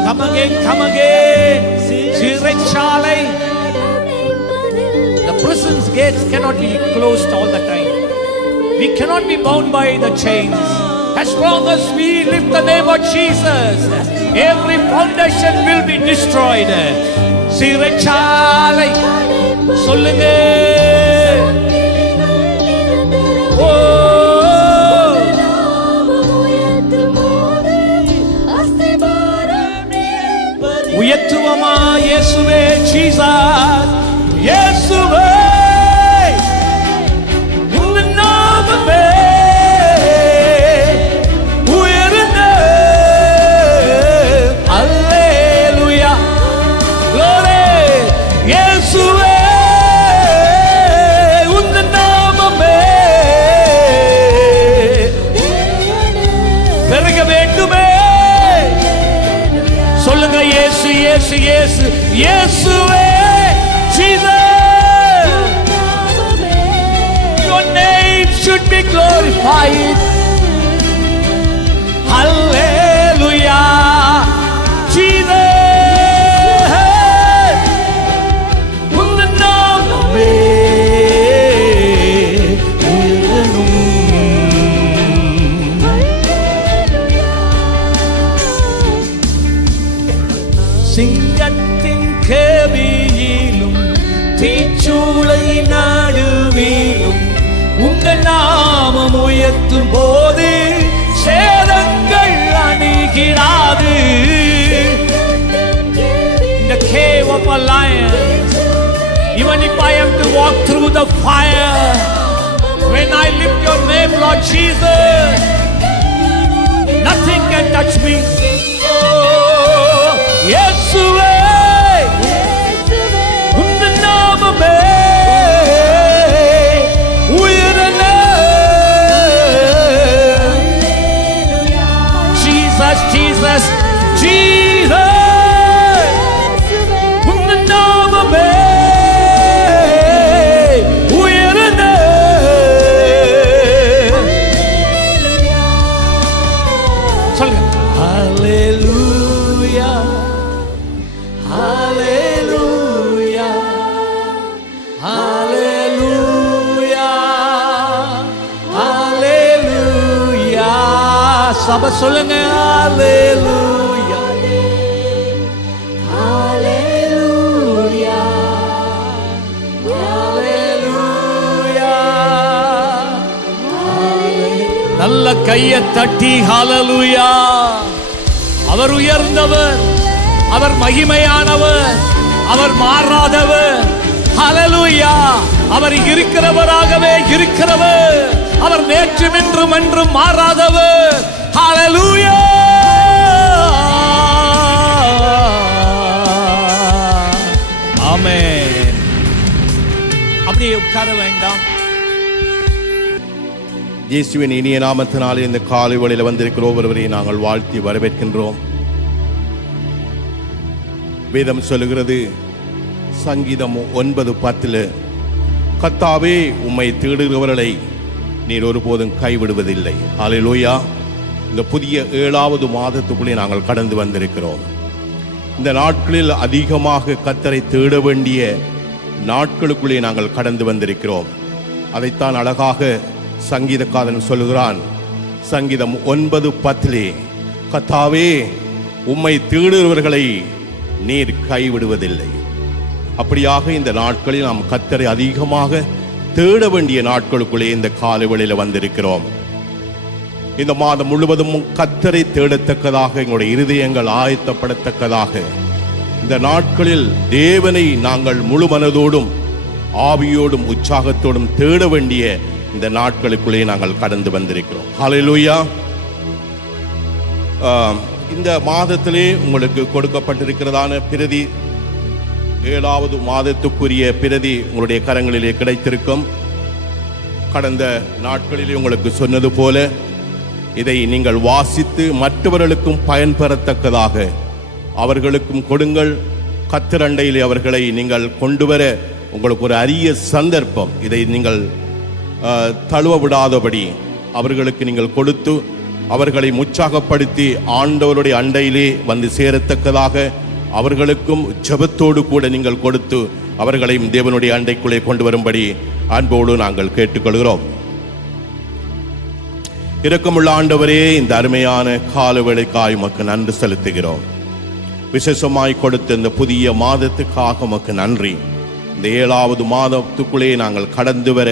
Come again, come again. சிறைச்சாலை. The prison's gates cannot be closed all the time. We cannot be bound by the chains. As long as we lift the name of Jesus, every foundation will be destroyed. சிறைச்சாலை சொல்லுங்க. உயர்த்துவமா இயேசுவே, Jesus இயேசுவே, உங்க நாமமே உயர்ந்த. அல்லேலூயா, glory. இயேசுவே, உங்க நாமமே பெருக வேண்டுமே. சொல்லுங்க, இயேசு இயேசு இயேசு இயேசுவே, Jesus. Your name should be glorified. Hallelujah, Jesus. உங்க நாமமே உயரணும். சிங்கத்தின் கேபியிலும் தீச்சூளை நடுவிலும் உங்க நாமம் உயர்த்தும் போது சேதங்கள் அணுகிடாது. In the cave of a lion, even if I am to walk through the fire, when I lift your name, Lord Jesus, nothing can touch me. Oh, இயேசுவே, உங்க நாமமே உயர்ந்த. Jesus, Jesus, Jesus, உங்க நாமமே உயர்ந்த. சொல்லுங்க. Hallelujah, hallelujah, hallelujah, hallelujah. சப சொல்லுங்க. Hallelujah, hallelujah, hallelujah. நல்ல கையை தட்டி ஹalleluya. அவர் உயர்ந்தவர், அவர் மகிமையானவர், அவர் மாறாதவர். ஹalleluya. அவர் இருக்கிறவராகவே இருக்கிறவர், அவர் நேற்றும் இன்றும் என்றும் மாறாதவர். ஹalleluya. ஆமென். அப்படியே உட்கார வேண்டாம். இயேசுவின் இனிய நாமத்தினாலே இந்த காலை வேளையில் வந்திருக்கிற ஒவ்வொருவரை நாங்கள் வாழ்த்தி வரவேற்கின்றோம். வேதம் சொல்லுகிறது, சங்கீதம் 9:10, கர்த்தாவே உம்மை தேடுகிறவர்களை நீர் ஒருபோதும் கைவிடுவதில்லை. ஹல்லேலூயா. இந்த புதிய 7வது மாதத்துக்குள்ளே நாங்கள் கடந்து வந்திருக்கிறோம். இந்த நாட்களில் அதிகமாக கர்த்தரை தேட வேண்டிய நாட்களுக்குள்ளே நாங்கள் கடந்து வந்திருக்கிறோம். அதைத்தான் அழகாக சங்கீதக்காரன் சொல்லுகிறான். சங்கீதம் 9:10, கர்த்தாவே உம்மை தேடுகிறவர்களை நீர் கைவிடுவதில்லை. அப்படியாக இந்த நாட்களில் நாம் கர்த்தரை அதிகமாக தேட வேண்டிய நாட்களுக்குள்ளே இந்த காலைவெளியில் வந்திருக்கிறோம். இந்த மாதம் முழுவதும் கர்த்தரை தேடத்தக்கதாக எங்களுடைய இருதயங்கள் ஆயத்தப்படத்தக்கதாக இந்த நாட்களில் தேவனை நாங்கள் முழு மனதோடும் ஆவியோடும் உற்சாகத்தோடும் தேட வேண்டிய இந்த நாட்களுக்குள்ளே நாங்கள் கடந்து வந்திருக்கிறோம். ஹல்லேலூயா. இந்த மாதத்திலே உங்களுக்கு கொடுக்கப்பட்டிருக்கிறதான பிரதி 7வது மாதத்துக்குரிய பிரதி உங்களுடைய கரங்களிலே கிடைத்திருக்கும். கடந்த நாட்களிலே உங்களுக்கு சொன்னது போல இதை நீங்கள் வாசித்து மற்றவர்களுக்கும் பயன்பெறத்தக்கதாக அவர்களுக்கும் கொடுங்கள். கர்த்தரண்டையிலே அவர்களை நீங்கள் கொண்டு வர உங்களுக்கு ஒரு அரிய சந்தர்ப்பம். இதை நீங்கள் தழுவ விடாதபடி அவர்களுக்கு நீங்கள் கொடுத்து அவர்களை உற்சாகப்படுத்தி ஆண்டவருடைய அண்டையிலே வந்து சேரத்தக்கதாக அவர்களுக்கும் ஜெபத்தோடு கூட நீங்கள் கொடுத்து அவர்களையும் தேவனுடைய அண்டைக்குள்ளே கொண்டு வரும்படி அன்போடு நாங்கள் கேட்டுக்கொள்கிறோம். இரக்கமுள்ள ஆண்டவரே, இந்த அருமையான காலவேளைக்காய் உமக்கு நன்றி செலுத்துகிறோம். விசேஷமாய் கொடுத்த இந்த புதிய மாதத்துக்காக உமக்கு நன்றி. இந்த 7வது மாதத்துக்குள்ளே நாங்கள் கடந்து வர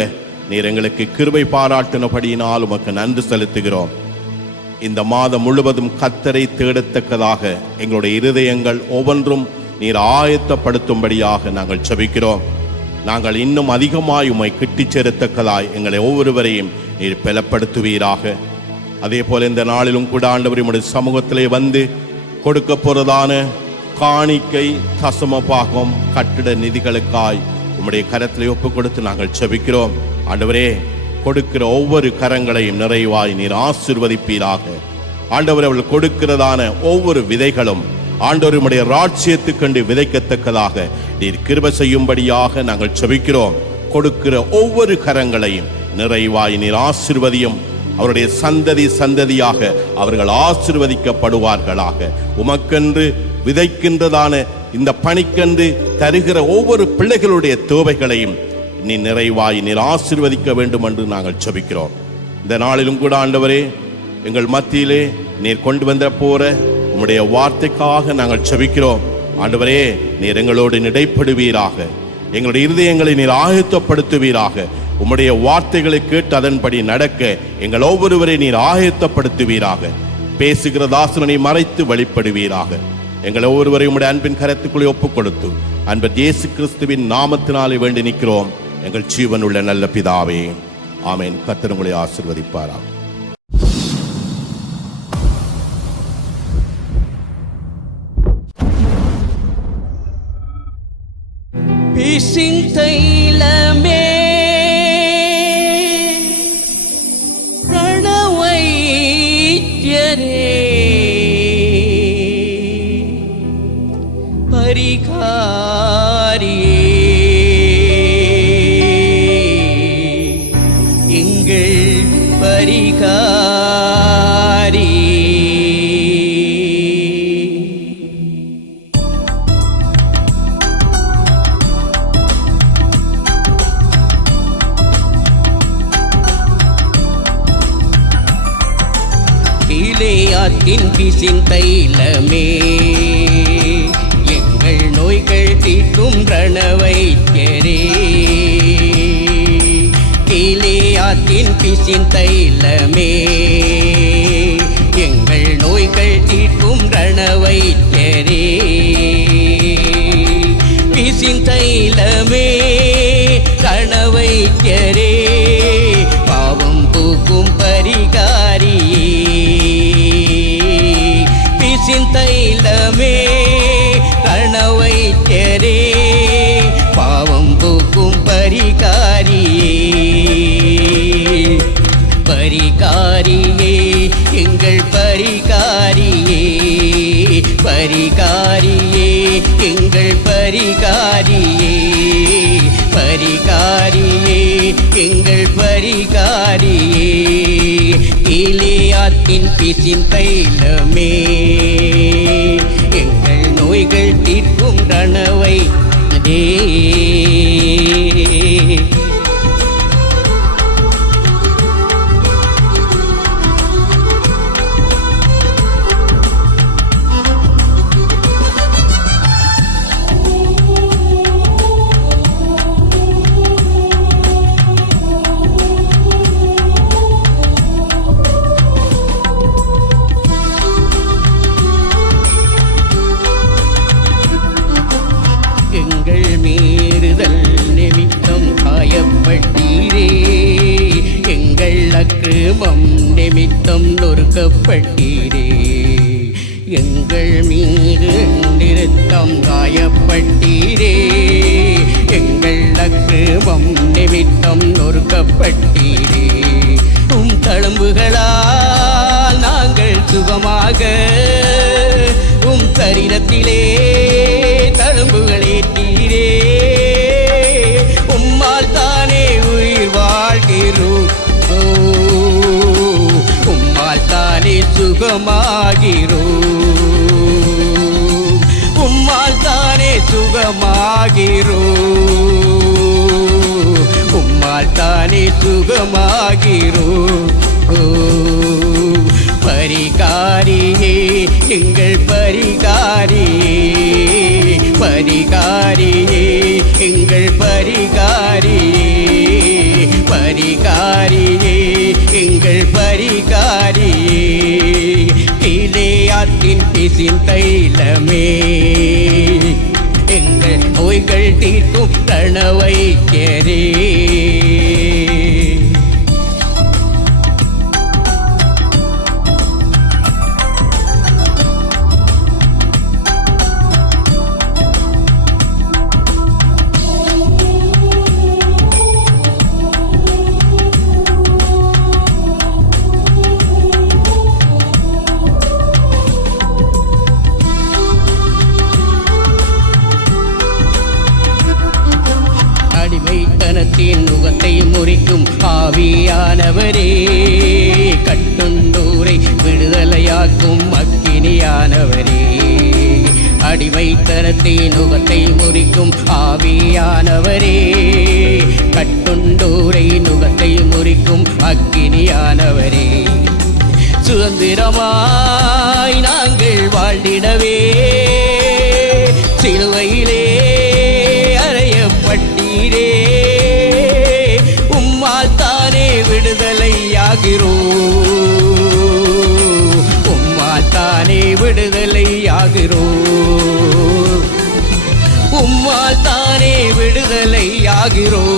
நீர் எங்களுக்கு கிருபை பாராட்டினபடியினால் உமக்கு நன்றி செலுத்துகிறோம். இந்த மாதம் முழுவதும் கர்த்தரை தேடத்தக்கதாக எங்களுடைய இருதயங்கள் ஒவ்வொன்றும் நீர் ஆயத்தப்படுத்தும்படியாக நாங்கள் ஜெபிக்கிறோம். நாங்கள் இன்னும் அதிகமாய் உம்மை கிட்டிச் சேரத்தக்கதாய் எங்களை ஒவ்வொருவரையும் நீர் பலப்படுத்துவீராக. அதே போல இந்த நாளிலும் கூட ஆண்டவர் உம்முடைய சமூகத்திலே வந்து கொடுக்க போறதான காணிக்கை, தசம பாகம், கட்டிட நிதிகளுக்காய் உம்முடைய கரத்திலே ஒப்பு கொடுத்து நாங்கள் ஜெபிக்கிறோம். ஆண்டவரே, கொடுக்கிற ஒவ்வொரு கரங்களையும் நிறைவாய் நீர் ஆசீர்வதிப்பீராக. ஆண்டவர் அவர்கள் கொடுக்கிறதான ஒவ்வொரு விதைகளும் ஆண்டவர் உம்முடைய ராஜ்யத்துக்கண்டு விதைக்கத்தக்கதாக நீர் கிருபை செய்யும்படியாக நாங்கள் ஜெபிக்கிறோம். கொடுக்கிற ஒவ்வொரு கரங்களையும் நிறைவாய் நீர் ஆசீர்வதியும். அவருடைய சந்ததி சந்ததியாக அவர்கள் ஆசீர்வதிக்கப்படுவார்களாக. உமக்கென்று விதைக்கின்றதான இந்த பணிக்கென்று தருகிற ஒவ்வொரு பிள்ளைகளுடைய தேவைகளையும் நீ நிறைவாய் நீர் ஆசீர்வதிக்க வேண்டும் என்று நாங்கள் ஜெபிக்கிறோம். இந்த நாளிலும் கூட ஆண்டவரே, எங்கள் மத்தியிலே நீர் கொண்டு வந்த போற உம்முடைய வார்த்தைக்காக நாங்கள் ஜெபிக்கிறோம். ஆண்டவரே, நீர் எங்களோடு இடைப்படுவீராக. எங்களுடைய இருதயங்களை நீர் ஆயத்தப்படுத்துவீராக. உம்முடைய வார்த்தைகளை கேட்டு அதன்படி நடக்க எங்கள் ஒவ்வொருவரை நீர் ஆயத்தப்படுத்துவீராக. பேசுகிற தாசனை மறைத்து வெளிப்படுவீராக. எங்கள் ஒவ்வொருவரை உம்முடைய அன்பின் கரத்துக்குள்ளே ஒப்புக் கொடுத்து அன்பர் இயேசு கிறிஸ்துவின் நாமத்தினாலே வேண்டி நிற்கிறோம் எங்கள் ஜீவனுள்ள நல்ல பிதாவே, ஆமென். கர்த்தர் உங்களை ஆசீர்வதிப்பாராக. பிசின் தைலமே பிரணவைத்யரே பரிகாரியே எங்கள் பரிகாரி. கிலேயாத்தின் பிசின் தைலமே எங்கள் நோய்கள் தீர்க்கும் ரணவைத்யரே. கீலேயாத்தின் பிசின் தைலமே எங்கள் நோய்கள் தீர்க்கும் ரணவைத்தியரே பிசின் தைலமே ரணவைத்தியரே பாவம் பூக்கும் பரிகாரியே பிசின் தைலமே ரணவைத்தியரே பாவம் பூக்கும் பரிகாரியே பரிகாரியே எங்கள் பரிகாரியே பரிகாரியே எங்கள் பரிகாரியே பரிகாரியே எங்கள் பரிகாரியே கீலேயாத்தின் பிசின் தைலமே எங்கள் நோய்கள் தீர்க்கும் ரணவை அதே எங்கள் மீறுதல் நிமித்தம் காயப்பட்டீரே எங்கள் அக்கிரமம் நிமித்தம் நொறுக்கப்பட்டீரே எங்கள் மீது நிறுத்தம் காயப்பட்டீரே எங்கள் அக்கிரமம் நிமித்தம் நொறுக்கப்பட்டீரே உம் தழும்புகளால் நாங்கள் சுகமாக உம் சரீரத்திலே தழும்புகளேற்றீரே உம்மால் தானே உயிர் வாழ்கிறோம் உம்மால் தானே சுகமாகிறோம் உம்மால் தானே சுகமாகிறோம் உம்மால் தானே சுகமாகிறோம் பரிகாரியே எங்கள் பரிகாரியே பரிகாரியே எங்கள் பரிகாரியே பரிகாரியே எங்கள் பரிகாரியே கீலேயாத்தின் பிசின் தைலமே எங்கள் நோய்கள் தீர்க்கும் ரணவைத்தியரே அடிமைத்தனத்தின் நுகத்தை முறிக்கும் ஆவியானவரே கட்டுண்டோரை விடுதலையாக்கும் அக்கினியானவரே அடிமைத்தனத்தின் நுகத்தை முறிக்கும் ஆவியானவரே கட்டுண்டோரை நுகத்தை முறிக்கும் அக்கினியானவரே சுதந்திரமாய் நாங்கள் வாழ்ந்திடவே சிலுவையிலே அறையப்பட்டீரே உம்மால் தானே விடுதலையாகிறோம் உம்மால் தானே விடுதலையாகிறோம் உம்மால் தானே விடுதலையாகிறோம்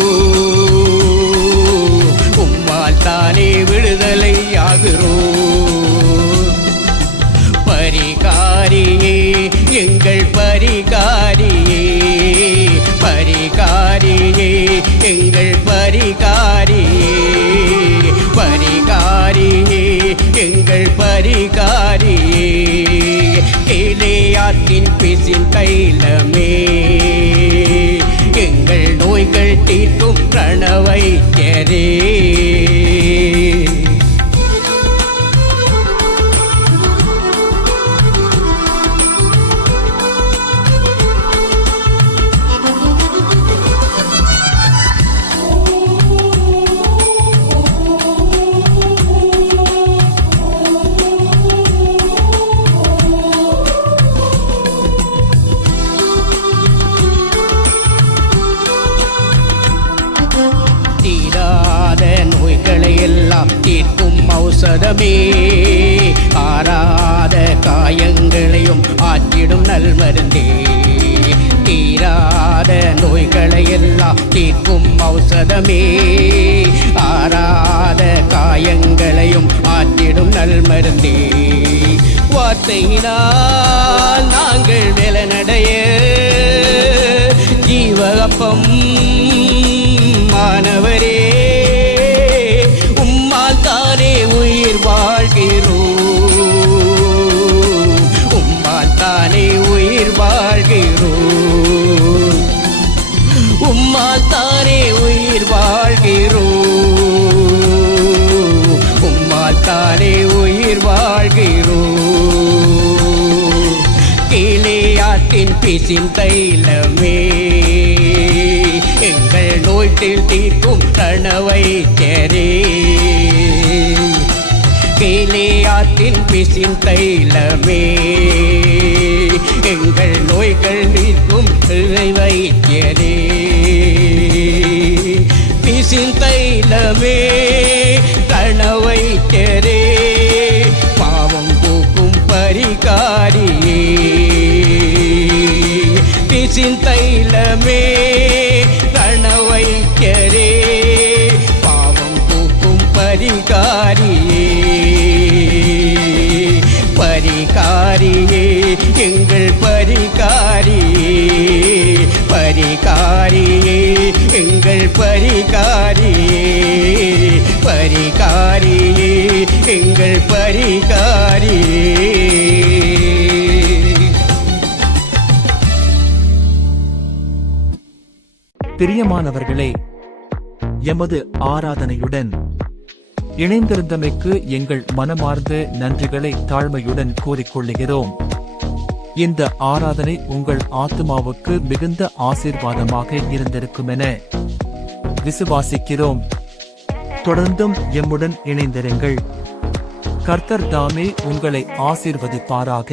உம்மால் தானே விடுதலையாகிறோம் பரிகாரியே எங்கள் பரிகாரியே பரிகாரியே எங்கள் பரிகாரியே பரிகாரியே எங்கள் பரிகாரியே கீலேயாத்தின் பிசின் தைலமே எங்கள் நோய்கள் தீர்க்கும் ரணவைத்தியரே தீராத ஔஷதமே ஆறாத காயங்களையும் ஆற்றிடும் நல்மருந்தே தீராத நோய்களை எல்லாம் தீர்க்கும் ஔஷதமே ஆறாத காயங்களையும் ஆற்றிடும் நல்மருந்தே வார்த்தையினால் நாங்கள் வெலனடைய ஜீவகப்பம் மாணவரே உம்மால் தானே உயிர் வாழ்கிறோம் உம்மால் தானே உயிர் வாழ்கிறோம் உம்மால் தானே உயிர் வாழ்கிறோம் உம்மால் தானே உயிர் வாழ்கிறோம் கீழேயாற்றின் பிசின் தைலமே எங்கள் நோய்கள் தீர்க்கும் ரணவைத்தியரே கீழேயாற்றின் பிசின் தைலமே எங்கள் நோய்கள் நீக்கும் வைத்தியரே பிசின் தைலமே ரணவைத்தியரே பாவம் போக்கும் பரிகாரியே பிசின் தைலமே ரணவைத்தியரே பாவம் போக்கும் பரிகாரியே பரிகாரியே எங்கள் பரிகாரியே பரிகாரியே எங்கள் பரிகாரியே பரிகாரியே எங்கள் பரிகாரியே பிரியமானவர்களே, எமது ஆராதனையுடன் இணைந்திருந்தமைக்கு எங்கள் மனமார்ந்த நன்றிகளை தாழ்மையுடன் கூறிக்கொள்ளுகிறோம். இந்த ஆராதனை உங்கள் ஆத்துமாவுக்கு மிகுந்த ஆசீர்வாதமாக இருந்திருக்குமென விசுவாசிக்கிறோம். தொடர்ந்தும் எம்முடன் இணைந்திருங்கள். கர்த்தர் தாமே உங்களை ஆசீர்வதிப்பாராக.